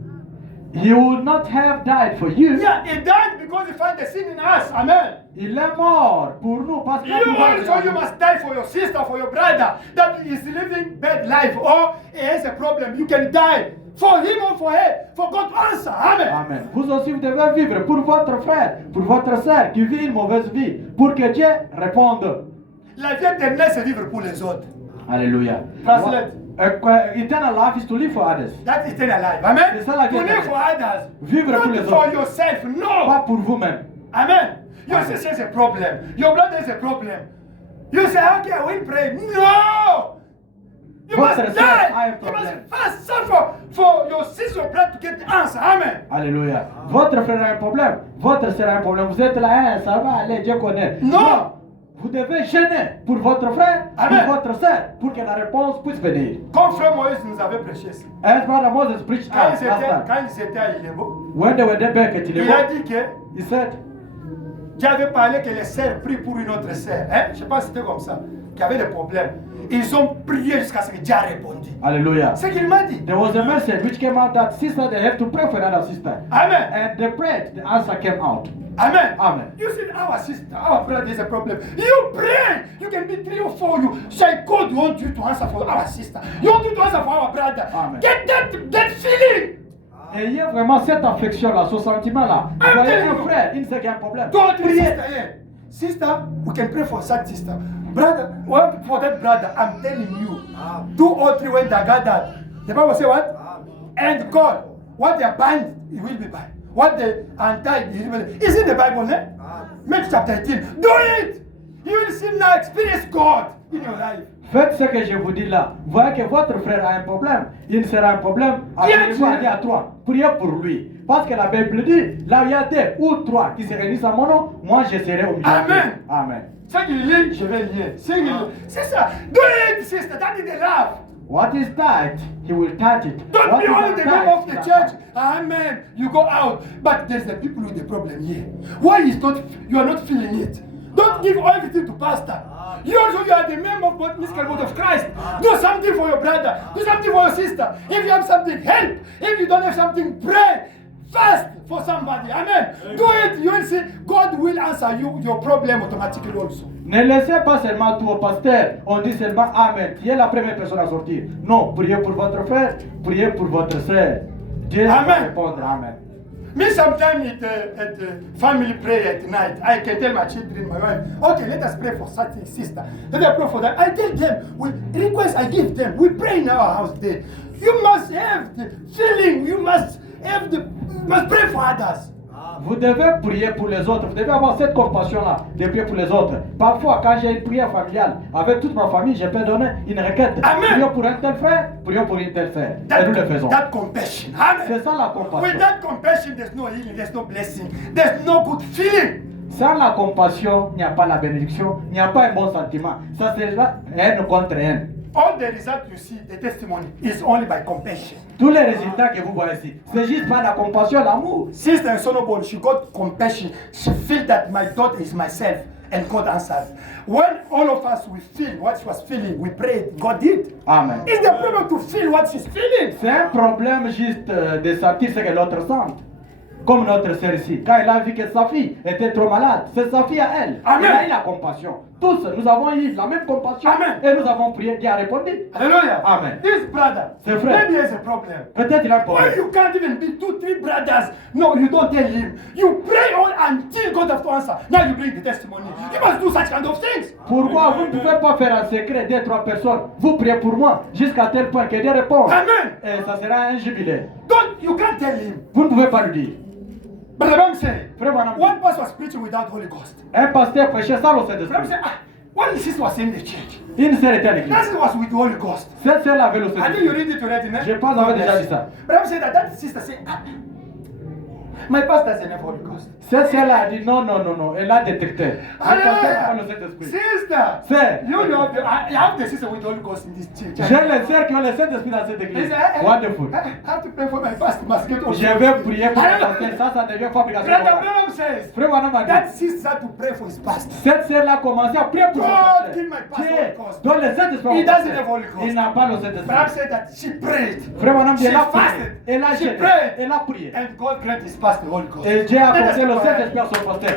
He would not have died for you. Yeah, he died because he found the sin in us. Amen. Il est mort pour nous parce qu'il a You trouvé also you must die for your sister, for your brother that is living bad life or he has a problem. You can die for him or for her. For God answer. Amen. Amen. Vous aussi, vous devez vivre pour votre frère, pour votre sœur qui vit une mauvaise vie, pour que Dieu réponde. La vie éternelle, c'est vivre pour les autres. Alléluia. Translate. Eternal life is to live for others. That is eternal life. Amen. C'est ça la vie To live éternelle. for others. Vivre pour les Not for autres. yourself. No. Pas pour vous-même. Amen. Your Amen. sister has a problem. Your brother has a problem. You say, okay, I will pray. No! You Votre must sœur a un die. You problème. must first suffer for your sister or brother to get the answer. Amen. Alléluia. Votre frère a un problème. Votre sœur a un problème. Vous êtes là, hein, ça va aller, Dieu connaît. Non. Vous devez gêner pour votre frère, Amen. pour votre sœur, pour que la réponse puisse venir. Comme frère Moïse nous avait prêché ici. As Brother Moses preached Quand us ils last étaient, time. quand ils étaient à Ilébo, When they were there back at il a Ilebo, dit que he said, Dieu avait parlé que les sœurs prient pour une autre sœur. Hein? Je ne sais pas si c'était comme ça. Qui avait des problèmes. Ils ont prié jusqu'à ce que Dieu a répondu. Hallelujah. C'est ce qu'il m'a dit. There was a message which came out that sister, they have to pray for another sister. Amen. And they prayed, the answer came out. Amen. Amen. You see, our sister, our brother is a problem. You pray. You can be 3 or 4. You say, God wants you to answer for our sister. You want you to answer for our brother. Amen. Get that feeling. Ayez vraiment cette affection-là, ce sentiment-là. Vous I'm voyez telling un you. frère, il sait qu'il y a un problème. Don't Priez. sister here. Sister, we can pray for that sister. Brother, well, for that brother, I'm telling you, 2 or 3 when they are gathered. The Bible say what? And God, what they bind, it will be bind. What they untie, it will be. It's in the Bible, eh? Matthew chapter 18. Do it! You will see now, experience God in your life. Faites ce que je vous dis là. Vous voyez que votre frère a un problème. Il sera un problème. Appelez-vous aller à 3. Priez pour lui. Parce que la Bible dit, là où il y a 2 ou 3 qui se réunissent à mon nom, moi je serai au milieu. Amen. Amen. Ce qu'il lit, je vais lire. C'est ça. Do it, sister. That is the love. What is that? He will touch it. Don't What be is only the that? name of the church. Amen. You go out. But there's the people with the problem here. Why is not you are not feeling it? Don't give everything to pastor. You also you are the member of God, mystical body of Christ. Do something for your brother. Do something for your sister. If you have something, help. If you don't have something, pray. Fast for somebody. Amen. Do it. You will see God will answer you your problem automatically also. Ne laissez pas seulement tout au pasteur. On dit seulement Amen. Qui est la première personne à sortir? Non, priez pour votre frère, priez pour votre sœur. Dieu va Amen. répondre. Amen. Me sometimes at family prayer at night, I can tell my children, my wife, okay, let us pray for such a sister. Let us pray for that. I tell them, we request I give them. We pray in our house there. You must have the feeling. You must pray for others. Vous devez prier pour les autres. Vous devez avoir cette compassion-là de prier pour les autres. Parfois, quand j'ai une prière familiale avec toute ma famille, je peux donner une requête. Amen. Prions pour un tel frère, prions pour une telle sœur. Et nous le faisons. That compassion. Amen. C'est ça la compassion. With that compassion, there's no healing, there's no blessing, there's no good feeling. Sans la compassion, il n'y a pas la bénédiction, il n'y a pas un bon sentiment. Ça sera haine contre haine. All the results you see, the testimony, is only by compassion. Tous les résultats que vous voyez ici, c'est juste par la compassion, l'amour. Sister Solomon, she got compassion. She felt that my daughter is myself, and God answered. When all of us we feel what she was feeling, we prayed, God did. Amen. It's the problem to feel what she's feeling. C'est un problème juste de sentir ce que l'autre sent. Comme notre sœur ici, quand elle a vu que sa fille était trop malade, c'est sa fille à elle. Amen. Elle a eu la compassion. Tous, nous avons eu la même compassion. Amen. Et nous avons prié, Dieu a répondu. Hallelujah. Amen. This brother, C'est vrai. maybe there's a problem. Peut-être il a un When problème. you can't even be 2, 3 brothers, no, you don't tell him. You pray all until God has to answer. Now you bring the testimony. You must do such kind of things. Pourquoi vous ne pouvez pas faire un secret des 3 personnes? Vous priez pour moi jusqu'à tel point que Dieu répond. Amen. Et ça sera un jubilé. You can't tell him. Vous ne pouvez pas lui dire. But the Bible said, Frère Branham, one pastor was preaching without Holy Ghost. un pasteur prêchait sans le The Bible Saint-Esprit. said, one sister was in the church. Une sœur était à l'église. That sister was with the Holy Ghost. Cette sœur avait le I think you Saint-Esprit. read it already, no? Je pense avoir déjà dit ça. But I said that sister said, my pastor doesn't have Holy Ghost. Cette sœur-là a dit non, non, non, non. Elle a détecté. Le pasteur n'a pas le Saint-Esprit. Sister, Sœur, I have the sister with the Holy Ghost in this church. j'ai les sœurs qui ont le Saint-Esprit dans cette I église. said, Wonderful. I have to pray for my pastor. Must get Holy Je Ghost. vais prier pour le pasteur. Ça devient fabrication. Brother Branham says, Frère Branham a that dit, sister had to pray for his pastor. cette sœur-là a commencé à prier pour son God, pasteur. give my pastor Dieu Holy Ghost. donne le Saint-Esprit au He doesn't pasteur. have Holy Ghost. Il n'a pas le Branham Saint-Esprit. said that she prayed. Frère Branham dit, She elle a prié. fasted. Elle a She jeûné. prayed. Elle a prié. And God granted his pastor Holy Ghost. Et Dieu a Let us accordé le pray. Saint-Esprit à son pasteur.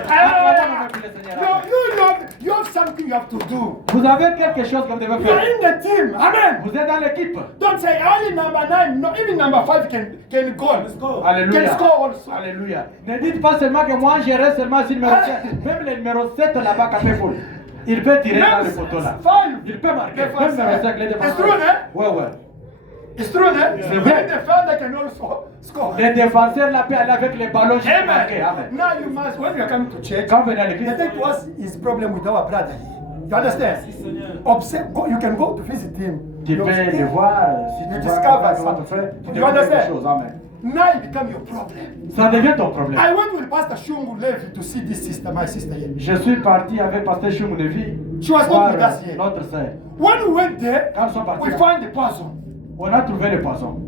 You have something you have to do. Vous avez quelque chose que vous devez You are faire. in the team. Amen. Vous êtes dans l'équipe. Don't say only number 9, no, even number 5 can go. Can Alléluia. score also. Alléluia. Ne dites pas seulement que moi je reste seulement sur le numéro 7. Même le numéro 7 là-bas, quand il faut. Il peut tirer dans le poteau là. 5. Il peut marquer. Defense. Même numéro 5, les It's défenseurs. true, eh? Ouais, ouais. It's true, eh? C'est Even vrai. the defender can also score. Les défenseurs là peuvent aller avec les ballons jusqu'à Amen. marquer. Amen. Now you must, when you are coming to church, Quand vous venez à the l'église, thing was his problem with our brother. You understand? You can go to visit him. tu peux les voir. Si You tu discover vois something. frère, tu You découvres quelque understand? chose. Amen. Now it become your problem. Ça devient ton problème. I went with Pastor Shungu Levy to see this sister, my sister here. Je suis parti avec Pasteur Chumunevi. She was not with us here. Notre sœur. When we went there, Quand ils sont partis, we found the poison. on a trouvé le poisson.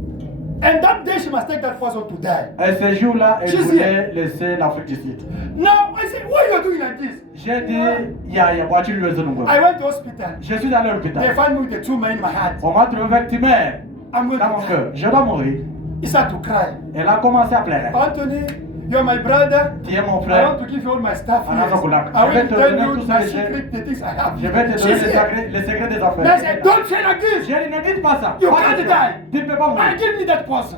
And that day she must take that poison to die. Et ce jour-là, elle She's voulait laisser l'Afrique du Sud. Now I said, why are you doing like this? J'ai dit, il y a quoi tu lui as dit. I went to hospital. Je suis allé à They l'hôpital. found me with a tumor in my heart. On m'a trouvé avec tumeur I'm going dans mon to cœur. Je dois mourir. He started to cry. Elle a commencé à pleurer. Anthony, you're my brother. Tu es mon I frère. want to give you all my stuff. Ah, Yes. non, Kulak. I Je vais will te tell donner you tous my ces secret, the things I have. Je vais te donner She's here. les secrets des They affaires. said, don't say like this. J'ai dit, ne dites pas ça. You Pas can't de die. ça. Tu ne peux pas I mourir. give me that poison.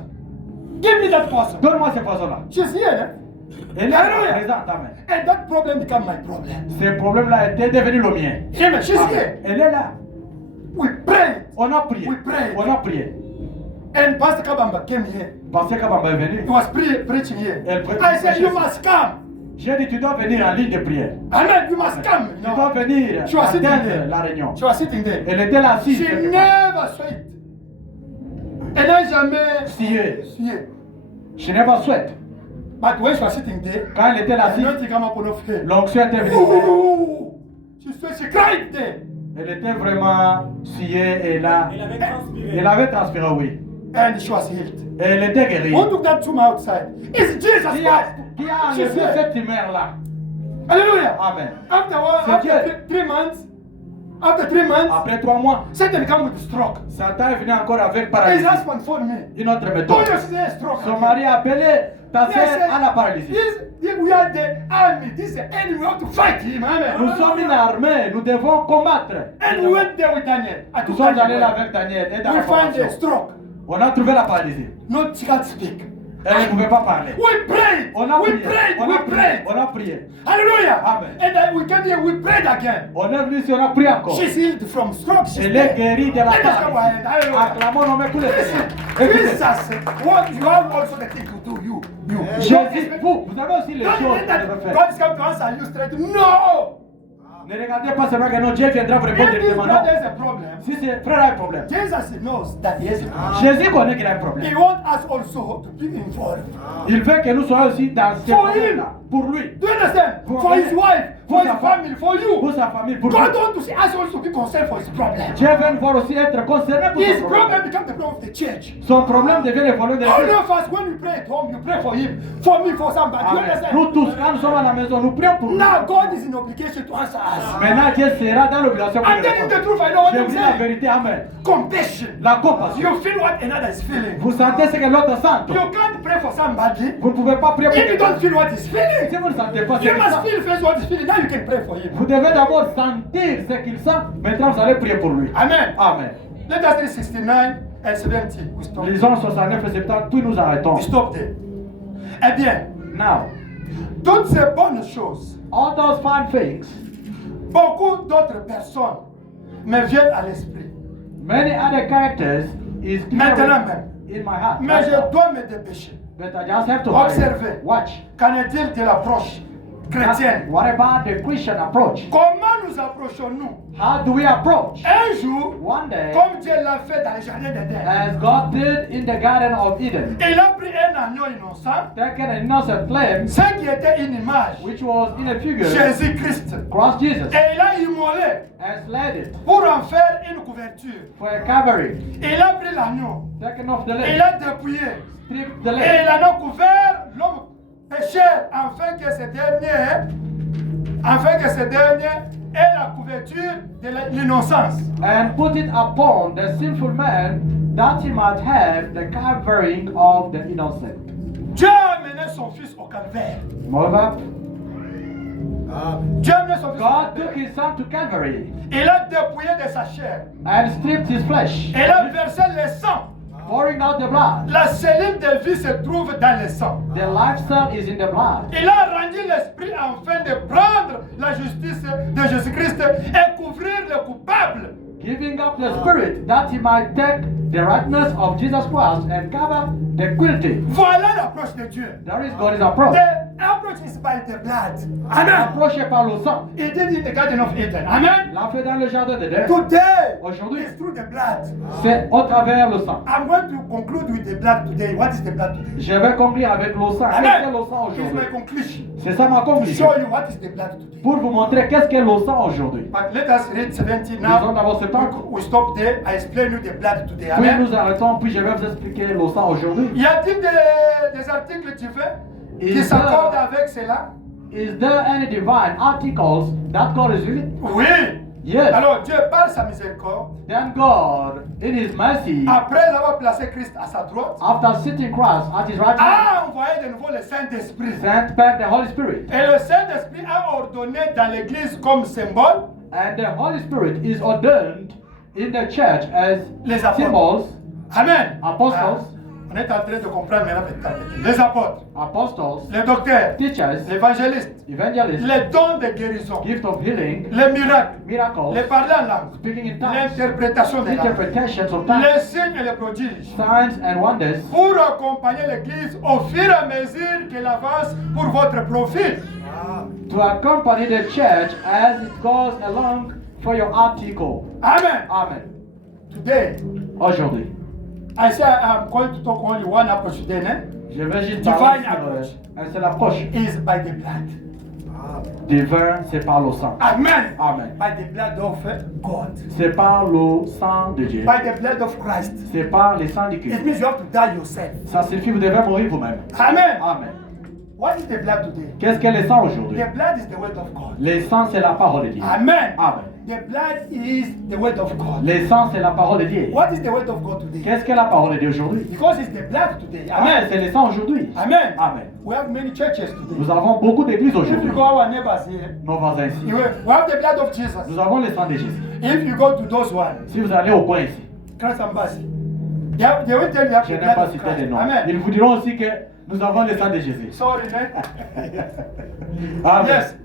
Give me that poison. Donne-moi ce poisson-là. She's here. Eh? Elle est Alléluia. présente. Amen. And that problem became my problem. Ce problème-là était devenu le mien. Amen. She's Amen. here. Elle est là. We prayed. On a prié. We prayed. On a prié. And Pastor Kabamba came here. Parce que quand est venu, He was preaching here. Elle pré- I said, you must come. j'ai dit, tu dois venir en ligne de prière. Amen. You must come. Tu dois venir She was sitting atteindre there. la réunion. She was sitting there. Elle était là assise. She quelque part. never sweat. Elle n'a jamais Sciée. sué. Je n'ai pas souhaité. But when she was sitting there, Quand elle était là assise, anointing came upon her head. l'onction était venue. Ooh! She cried there. Elle était vraiment sciée et là. Elle avait transpiré. Elle avait transpiré, oui. And she was healed. Et elle était guérie. Who took that tumor outside? It's Jesus Qui a, Christ. qui a She's enlevé here. cette tumeur-là? Hallelujah. Amen. After C'est Dieu. 3 months, After 3 months, Après 3 mois, Satan come with stroke. Satan est venu encore avec His paralysie. husband phoned me. Une autre Told méthode. us there's stroke. Son mari a appelé ta Yes, sœur à la paralysie. we are the army. This is the enemy. We have to fight him. Amen. Nous sommes une armée, nous devons combattre. And we went there with Daniel. I Nous took sommes allés là Daniel. avec Daniel et dans We la find a formation. stroke. On a trouvé la paralysie. No, she can't speak. Elle ne pouvait pas parler. We prayed. On a We prié. prayed. On We a prié. prayed. On a prié. Hallelujah. Amen. And then we came here. We prayed again. On est venu ici, on a prié encore. She's healed from stroke. She's Elle est dead. guérie de la Let us go ahead. paralysie. Hallelujah. Acclamons nos mains tous les Listen, seigneurs. Écoutez, Jesus, what you have also the thing to do. You. Jésus, vous avez aussi les Don't choses think que that vous devez faire. God is coming to answer you straight. No. Ne regardez pas seulement que non, Dieu viendra vous If répondre this directement. Non. brother has a problem, Si ce frère a un problème, Jesus knows that he has a problem. Jésus connaît qu'il a un He problème. wants us also to be involved. Il veut que nous soyons aussi dans ce For problème-là. Pour lui, Do you understand? For For his wife, for his sa femme, family, for you. pour sa famille, pour lui. God wants to see us also be concerned for his problem. Dieu veut nous voir aussi être concernés pour His son problem problème. becomes the problem of the church. Son problème devient le problème de All l'Église. of us, when we pray at home, you pray for him, for me, for somebody. You Amen. understand? Nous tous, quand nous sommes à la maison, nous prions pour lui. Now God is in obligation to answer us. Maintenant, Dieu sera dans l'obligation pour I'm nous telling you the répondre. truth. I know what Je I'm vous dis la saying. vérité, Amen. Compassion. La compassion. You feel what another is feeling. Vous sentez ce que l'autre sent. You can't pray for somebody Vous ne pouvez pas prier pour if you quelqu'un. don't feel what he's Si feeling. vous ne sentez pas ce You qu'il must sent, feel first what he's feeling. Now you can pray for him. vous devez d'abord sentir ce qu'il sent. Maintenant, vous allez prier pour lui. Amen. Amen. Let us read 69 and 70. We stop. Lisons 69 et 70, puis nous arrêtons. We stop there. Eh bien, Now, toutes ces bonnes choses, all those fine things, beaucoup d'autres personnes me viennent à l'esprit. many other characters is Maintenant clear même. in my heart. Mais right now. je dois me dépêcher. But I just have to Observez. watch. Qu'en est-il de l'approche chrétienne? What about the Christian approach? Comment nous approchons-nous? How do we approach? Un jour, One day, comme Dieu l'a fait dans le jardin d'Éden, as God did in the Garden of Eden, il a pris un agneau innocent, taken an innocent lamb, ce qui était une image, which was in a figure, Jésus-Christ, Christ Jesus, et il a immolé and slayed it pour en faire une couverture. for a covering, Il a pris l'agneau, taken off the il lamb, a dépouillé, stripped the et lamb, il en a couvert l'homme pécheur, afin que ce dernier ait la couverture de l'innocence. and put it upon the sinful man, that he might have the covering of the innocent. Dieu a amené son fils au calvaire. Moreover, Dieu a amené son fils au God took calvaire. his son to Calvary Il a dépouillé de sa chair. and stripped his flesh, Il a versé le sang. pouring out the blood. La cellule de vie se trouve dans le sang. The life cell is in the blood. Il a rendu l'esprit afin de prendre la justice de Jésus-Christ et couvrir le coupable. Giving up the spirit that he might take the rightness of Jesus Christ and cover the guilty. Voilà l'approche de Dieu. That is God's approach. The approach is by the blood. Amen. Approché par le sang. He did it in the Garden of Eden. Amen. L'a fait dans le jardin d'Éden. Today, Aujourd'hui, it's through the blood. c'est au travers le sang. I'm going to conclude with the blood today. What is the blood today? Je vais conclure avec le sang. Qu'est-ce Amen. que le sang It's my aujourd'hui? conclusion. C'est ça ma To conclusion. show you what is the blood today. Pour vous montrer qu'est-ce que le sang aujourd'hui. But let us read 70 Lisons now. d'abord 70. We stop there. I explain you the blood today. Puis Amen. nous arrêtons, puis je vais vous expliquer le sang aujourd'hui. Y a-t-il des articles divins qui Is s'accordent there- avec cela? Is there any divine articles that God is willing? Oui. Yes. Alors Dieu, par sa miséricorde, Then God, in His mercy, après avoir placé Christ à sa droite, after sitting Christ at His right hand, a envoyé de nouveau le Saint-Esprit. sent back the Holy Spirit. Et le Saint-Esprit a ordonné dans l'Église comme symbole And the Holy Spirit is ordained in the church as les apôtres. symbols, Amen. Apostles. On est en train de comprendre maintenant petit à petit. Les apôtres, apostles, les docteurs, teachers, l'évangéliste, evangelists, les dons de guérison, gift of healing, les miracles, miracles, les parler en langue, speaking in tongues, l'interprétation des langues, interpretations of tongues, les signes et les prodiges, signs and wonders, pour accompagner l'Église au fur et à mesure qu'elle avance pour votre profit. to accompany the church as it goes along for your article. Amen. Amen. Today, Aujourd'hui, I say I'm going to talk only one approach today. je vais juste Divine parler approach. sur un seul approche. Is by the blood. Divin, c'est par le sang. Amen. Amen. By the blood of God. C'est par le sang de Dieu. By the blood of Christ. C'est par le sang du It Christ. means you have to die yourself. Ça signifie que vous devez mourir vous-même. Amen. Amen. What is the blood today? Qu'est-ce que le sang aujourd'hui? The blood is the word of God. Le sang, c'est la parole de Dieu. Amen. Amen. The blood is the word of God. Le sang, c'est la parole de Dieu. What is the word of God today? Qu'est-ce que la parole de Dieu aujourd'hui? Because it's the blood today. Amen. Amen. C'est le sang aujourd'hui. Amen. Amen. We have many churches today. Nous avons beaucoup d'églises If you aujourd'hui. go our neighbors here, Nos voisins ici. we have the blood of Jesus. Nous avons le sang de Jésus. If you go to those ones, Si vous allez au coin ici, Christ Embassy, they will tell you have je the n'ai blood pas of cité Christ. les noms. Amen. Ils vous diront aussi que nous avons le sang de Jésus. Sorry, man. Amen. Yes,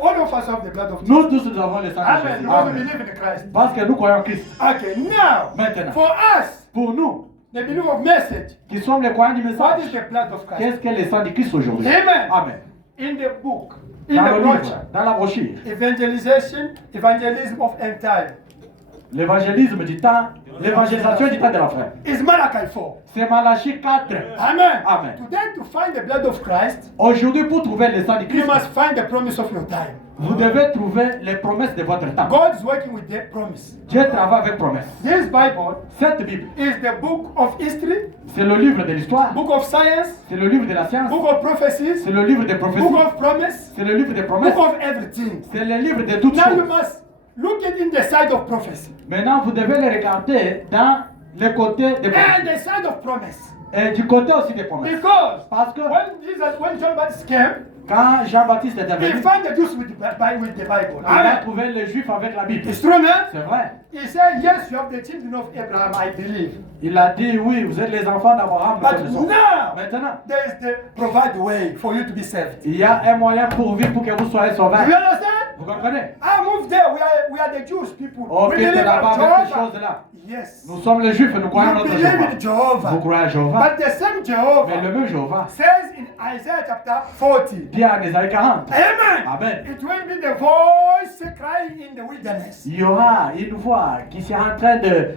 all of us have the blood of Jesus. Nous tous, nous avons le sang de Amen. Jésus. Because we Amen. believe in Christ. Parce que nous croyons en Christ. Okay, now, Maintenant. for us, Pour nous, the belief of message, qui sommes les croyants du what message, is the blood of Christ? qu'est-ce que le sang de Christ aujourd'hui? Amen. Amen. In the book, in Dans the le livre, brochure, dans la brochure, evangelism of end time, l'évangélisme du temps, l'évangélisation du temps de la fin. is Malachi 4. C'est Malachie 4. Amen. Amen. Today, to find the blood of Christ, Aujourd'hui, pour trouver le sang de you Christ, must find the promise of your time. vous devez trouver les promesses de votre temps. God is working with the promise. Dieu travaille avec promesses. This Bible Cette Bible, is the book of history, c'est le livre de l'histoire, book of science, c'est le livre de la science, book of prophecies, c'est le livre des prophéties, book of promise, c'est le livre des promesses, book of everything. c'est le livre de toutes Now you choses. must look it in the side of prophecy Maintenant, vous devez les regarder dans le côté des and promesses. the side of promise. Et du côté aussi des promesses. Because Parce que when John Baptist came, quand Jean-Baptiste est he venu, found the Jews with the Bible. il a Amen. trouvé les Juifs avec la Bible. It's true, man. C'est vrai. He said, yes, you have the children of Abraham, I believe. Il a dit, oui, vous êtes les enfants d'Abraham. nous But sommes les enfants. now, Maintenant, there is the provide way for you to be saved. il y a un moyen pour vivre pour que vous soyez sauvés. Do you understand? Vous comprenez? I moved there. We are the Jewish people. Ok, We c'est believe là-bas in avec ces Jehovah. choses-là. Yes. Nous sommes les Juifs et nous croyons en You notre believe Jéhovah. in Jehovah. Vous croyez à Jéhovah. But the same Mais Jehovah le même Jéhovah says in Isaiah chapter 40. dit en Isaïe 40, Amen. Amen. It will be the voice crying in the wilderness. Il y aura une voix qui sera en train de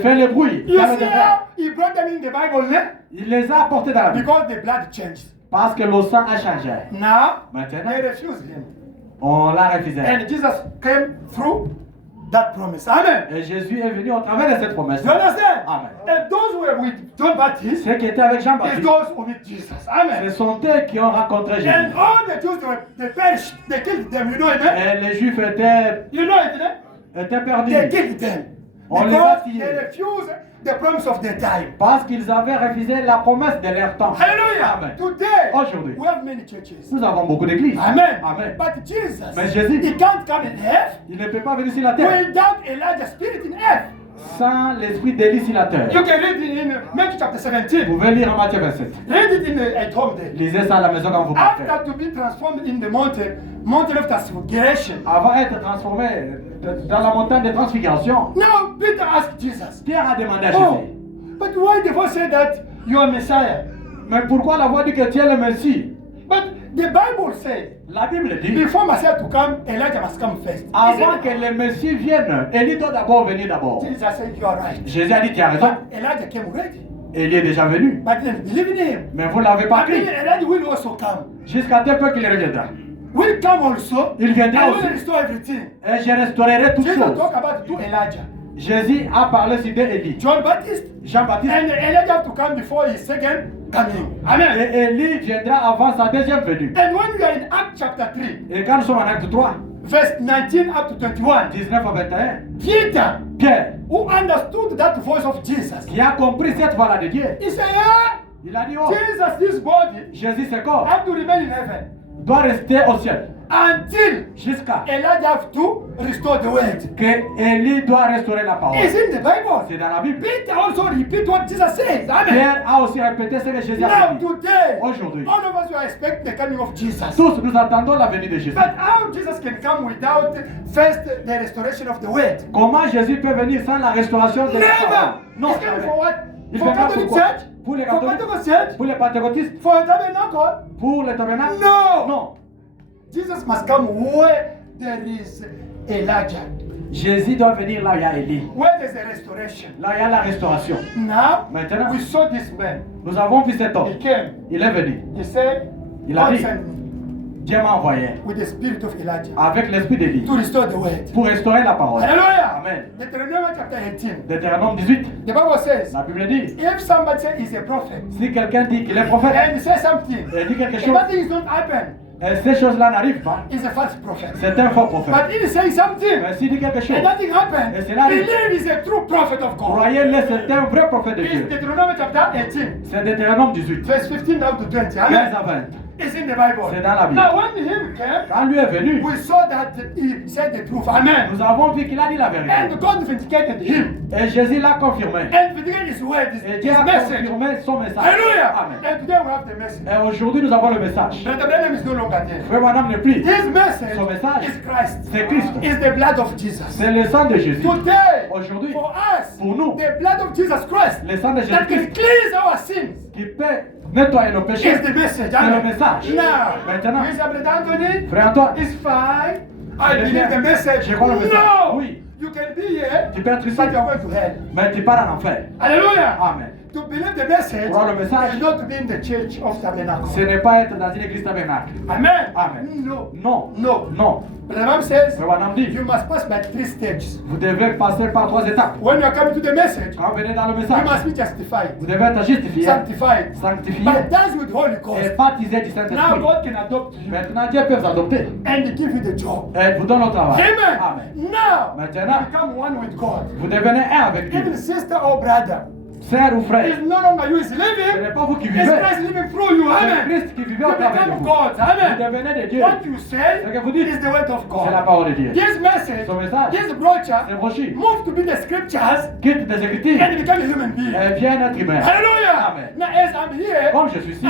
faire le bruit. You dans le see désert. how he brought them in the Bible, eh? Il les a apportés dans la Bible. Because the blood changed. Parce que le sang a changé. Now, Maintenant, they refused him. on l'a refusé. And Jesus came through that promise. Amen. Et Jésus est venu au travers de cette promesse. You understand? Amen. And those who were with John Baptist Ceux qui étaient avec is Jean-Baptiste, those who with Jesus. ce Amen. sont eux qui ont rencontré Jésus. And all the Jews, they perished. They killed them. You know it, eh? Et les Juifs étaient You know it, eh? perdus. They killed them. On les Because a tués. they refused the promise of their time. Parce qu'ils avaient refusé la promesse de leur temps. Hallelujah. Amen. Today, Aujourd'hui, we have many churches. nous avons beaucoup d'églises. Amen. Amen. But Jesus, Mais Jésus, he can't come in earth il ne peut pas venir sur la terre without Elijah's spirit in earth. sans l'esprit d'Élie sur la terre. You can read it in Matthew chapter Vous 17. pouvez lire en Matthieu 27. Read it at home there. Lisez ça à la maison quand vous partez. After to be transformed in the mountain of transfiguration. Avant d'être transformé dans la montagne de transfiguration, Now Peter asked Jesus, Pierre a demandé à oh, Jésus, but why the voice say that you are Messiah? mais pourquoi la voix dit que tu es le Messie? But the Bible says, La Bible dit, before Messiah to come, Elijah must come first. avant Isn't que it? le Messie vienne, Élie doit d'abord venir d'abord. Jesus said, you are right. Jésus a dit, tu as raison. But Elijah came already. Élie est déjà venu. But then believe in him. Mais vous ne l'avez pas I mean, pris. Elijah will also come. Jusqu'à tel peu qu'il reviendra. Will come also. Il viendra I aussi. will restore everything. Et je restaurerai toutes Jesus choses. talk about to Elijah. Jésus a parlé sur deux Élie. John Baptist. Jean-Baptiste. And Elijah have to come before his second coming. Amen. Et Élie viendra avant sa deuxième venue. And when we are in Acts chapter 3, Et quand nous sommes en acte 3, verse 19 up to 21, 19 à 21, Peter, Pierre, who understood that voice of Jesus, qui a compris cette voix-là de Dieu, he said, yeah, il a dit, oh, Jesus, this body Jésus, ce corps, have to remain in heaven doit rester au ciel. until Jusqu'à Elijah have to restore the word. que Élie doit restaurer la parole. It's in the Bible. C'est dans la Bible. Peter also repeat what Jesus says. Amen. Pierre a aussi répété ce que Jésus a Now dit. today, Aujourd'hui, all of us we are expecting the coming of Jesus. tous nous attendons la venue de Jésus. But how Jesus can come without first the restoration of the word? Comment Jésus peut venir sans la restauration de la Never. parole? Non, It's coming for what? il For viendra Catholic pourquoi? Church? Pour les For catholiques, Pentecost Church? pour les pentecôtistes, For tabernacle? pour les tabernacles. No. Non. Jesus must come where there is Elijah, Jésus doit venir là où il y a Élie. where there's a restoration. Là où il y a la restauration. Now, Maintenant, we saw this man. nous avons vu cet homme. He came. Il est venu. He said, Il a God dit, sent me Dieu m'a envoyé with the spirit of Elijah avec l'esprit d'Élie to restore the word. pour restaurer la parole. Hallelujah. Amen. Deuteronomy chapter 18. Deutéronome 18, The Bible says, la Bible dit, if somebody says he's a prophet si quelqu'un dit qu'il est prophète, and he says something, il dit quelque if chose, that thing is not happen, Et ces choses-là n'arrivent pas. He's a false prophet. C'est un faux prophète. But if he says something Mais s'il dit quelque chose, and nothing happened, Et cela arrive. believe he's a true prophet of God. croyez-le, c'est un vrai prophète de It's Dieu. Deuteronomy chapter 18, C'est Deutéronome 18, verse 15 down to 20. 15 Amen. à 20. It's in the Bible. C'est dans la Bible. Now when him came, Quand lui est venu, we saw that he said the truth. Amen. nous avons vu qu'il a dit la vérité. And God vindicated him. Et Jésus l'a confirmé. And vindicated his word, Et his Dieu a message. confirmé son message. Hallelujah. Amen. And today we have the message. Et aujourd'hui, nous avons le message. Brother Branham is no longer there. Frère Madame n'est plus. His message Son message, is Christ. c'est Christ. Is the blood of Jesus. C'est le sang de Jésus. Today, Aujourd'hui, for us, pour nous, the blood of Jesus Christ le sang de that can Jésus cleanse our sins qui peut nettoyer nos péchés. is the message. C'est le Amen. message. Now, Maintenant, Mr. Brother Anthony, Frère Antoine, it's fine. I Je believe viens. the message. Je crois le message. No! Oui. You can be here, tu peux être ici, but you're going to hell. mais tu pars en enfer. Hallelujah. Amen. To believe the message Croire le message. is not to be in the church of Tabernacle. Ce n'est pas être dans une église tabernacle. Amen. Amen. No. Non. No. Non. Brother Branham says Frère Madame dit, you must pass by 3 stages. vous devez passer par 3 étapes. When you are coming to the message, Quand vous venez dans le you message, must be justified, vous devez être justifié, sanctified, sanctifié baptized with Holy et Ghost. baptisé du Now Saint-Esprit. God can adopt you Maintenant, Dieu peut vous adopter and give you the job. et vous donne le travail. Amen. Amen. Now Maintenant, you become one with God. vous devenez un avec Even Dieu. sister or brother, Sœur ou frère, it's no longer you is ce living, n'est pas vous qui it's vivez, Christ living through you. c'est Amen. Christ qui vivait You au travers de become vous. God. Vous Amen. devenez de Dieu. What you say Ce que vous dites, is the word of c'est la God. parole de Dieu. This message, Son message, this brochure, ces brochures, move to be the scriptures quitte des écritures and become a human being. et viennent être humain. Hallelujah. Amen. Now as I'm here, Comme je suis ici,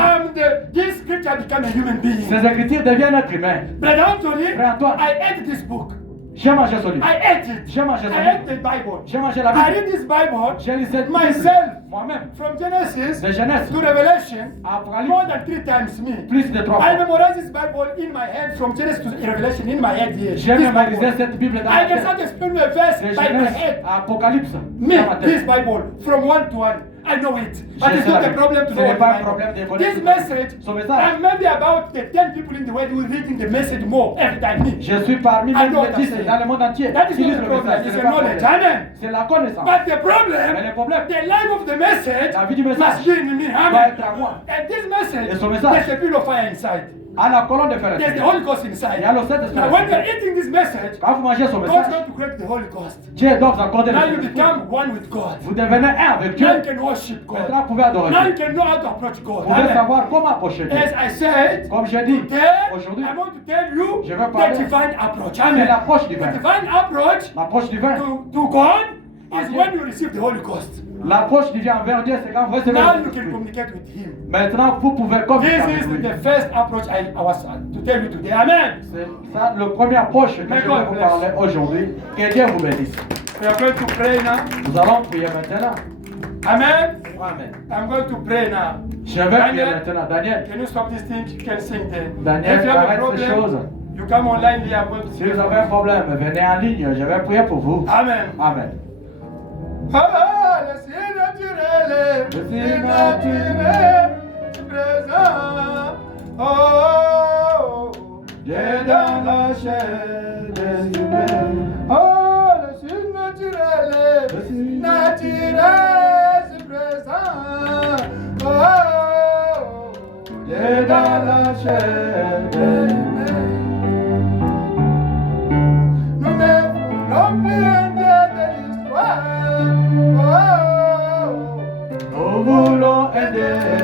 this scripture become a human being. ces écritures deviennent être humain. Brother Anthony, Frère Antoine, I ate this book. j'ai mangé ce livre. I ate it. J'ai mangé ce I ate livre. the Bible. J'ai mangé la I Bible. read this Bible J'ai lu cette myself Bible moi-même. from Genesis De Genèse to Revelation à more Apocalypse, than 3 times me. plus de 3 I fois. memorized this Bible in my head from Genesis to Revelation in my head here. J'ai This mémorisé Bible. cette Bible dans I la can tête. start explaining a verse De by my Genèse head. à Apocalypse Me, dans ma this tête. Bible, from one to one. I know it. But Je it's sais not la a Bible. problem to Ce know n'est what pas un the problème Bible. d'évoluer. This message, Son message. and maybe about the 10 people in the world who are reading the message more every time me. Je suis parmi I même know les what I'm 10 saying. dans le monde entier. That is qui not lisent the le problem, message. it's Ce n'est the pas le knowledge. problème. Amen. C'est la connaissance. But the Mais problem, le problème the life of the message La vie du message must be in me. doit Amen. être à moi. And this message, Et son message. there's a bit of fire inside. À la colonne de fer. There's the Holy Ghost inside. Il y a le Saint-Esprit. Now when you're eating this message, Quand vous mangez son God's message, going to create the Holy Ghost. Dieu doit vous accorder le Now you Saint-Esprit. become one with God. Vous devenez un avec Dieu. Now you can worship God. Maintenant, vous pouvez adorer Now you Dieu. can know how to approach God. Vous pouvez Amen. savoir comment approcher Dieu. As I said, Comme j'ai dit, today aujourd'hui, I'm going to tell you Je vais the parler divine approach. c'est Amen. l'approche The divine. divine approach L'approche divine. to God is Dieu. when you receive the Holy Ghost. L'approche divine envers Dieu, c'est quand vous recevez Now le you can Saint-Esprit. communicate with Him. Maintenant, vous pouvez communiquer This avec is lui. the first approach I was to tell you today. Amen. C'est ça le premier approche que May je God vais vous bless. parler aujourd'hui. Que Dieu vous bénisse. We are going to pray now. Nous allons prier maintenant. Amen. Amen. I'm going to pray now. Je vais prier Daniel, maintenant. Daniel, can you stop this thing? You can sing there. Daniel, If you have a arrête ces choses. problem, you come online here. I'm going to Si pray vous for avez un you. problème, venez en ligne. Je vais prier pour vous. Amen. Amen. Ah, le ciel naturel, Le le ciel ciel naturel, présent. Oh, oh, oh. Dieu dans la chair des humains. Oh, le ciel naturel, Le ciel naturel, c'est présent. Oh, oh, oh. Dieu dans la chair des humains. Nous ne voulons plus un Dieu de l'histoire. Oh, oh, oh. Nous voulons aider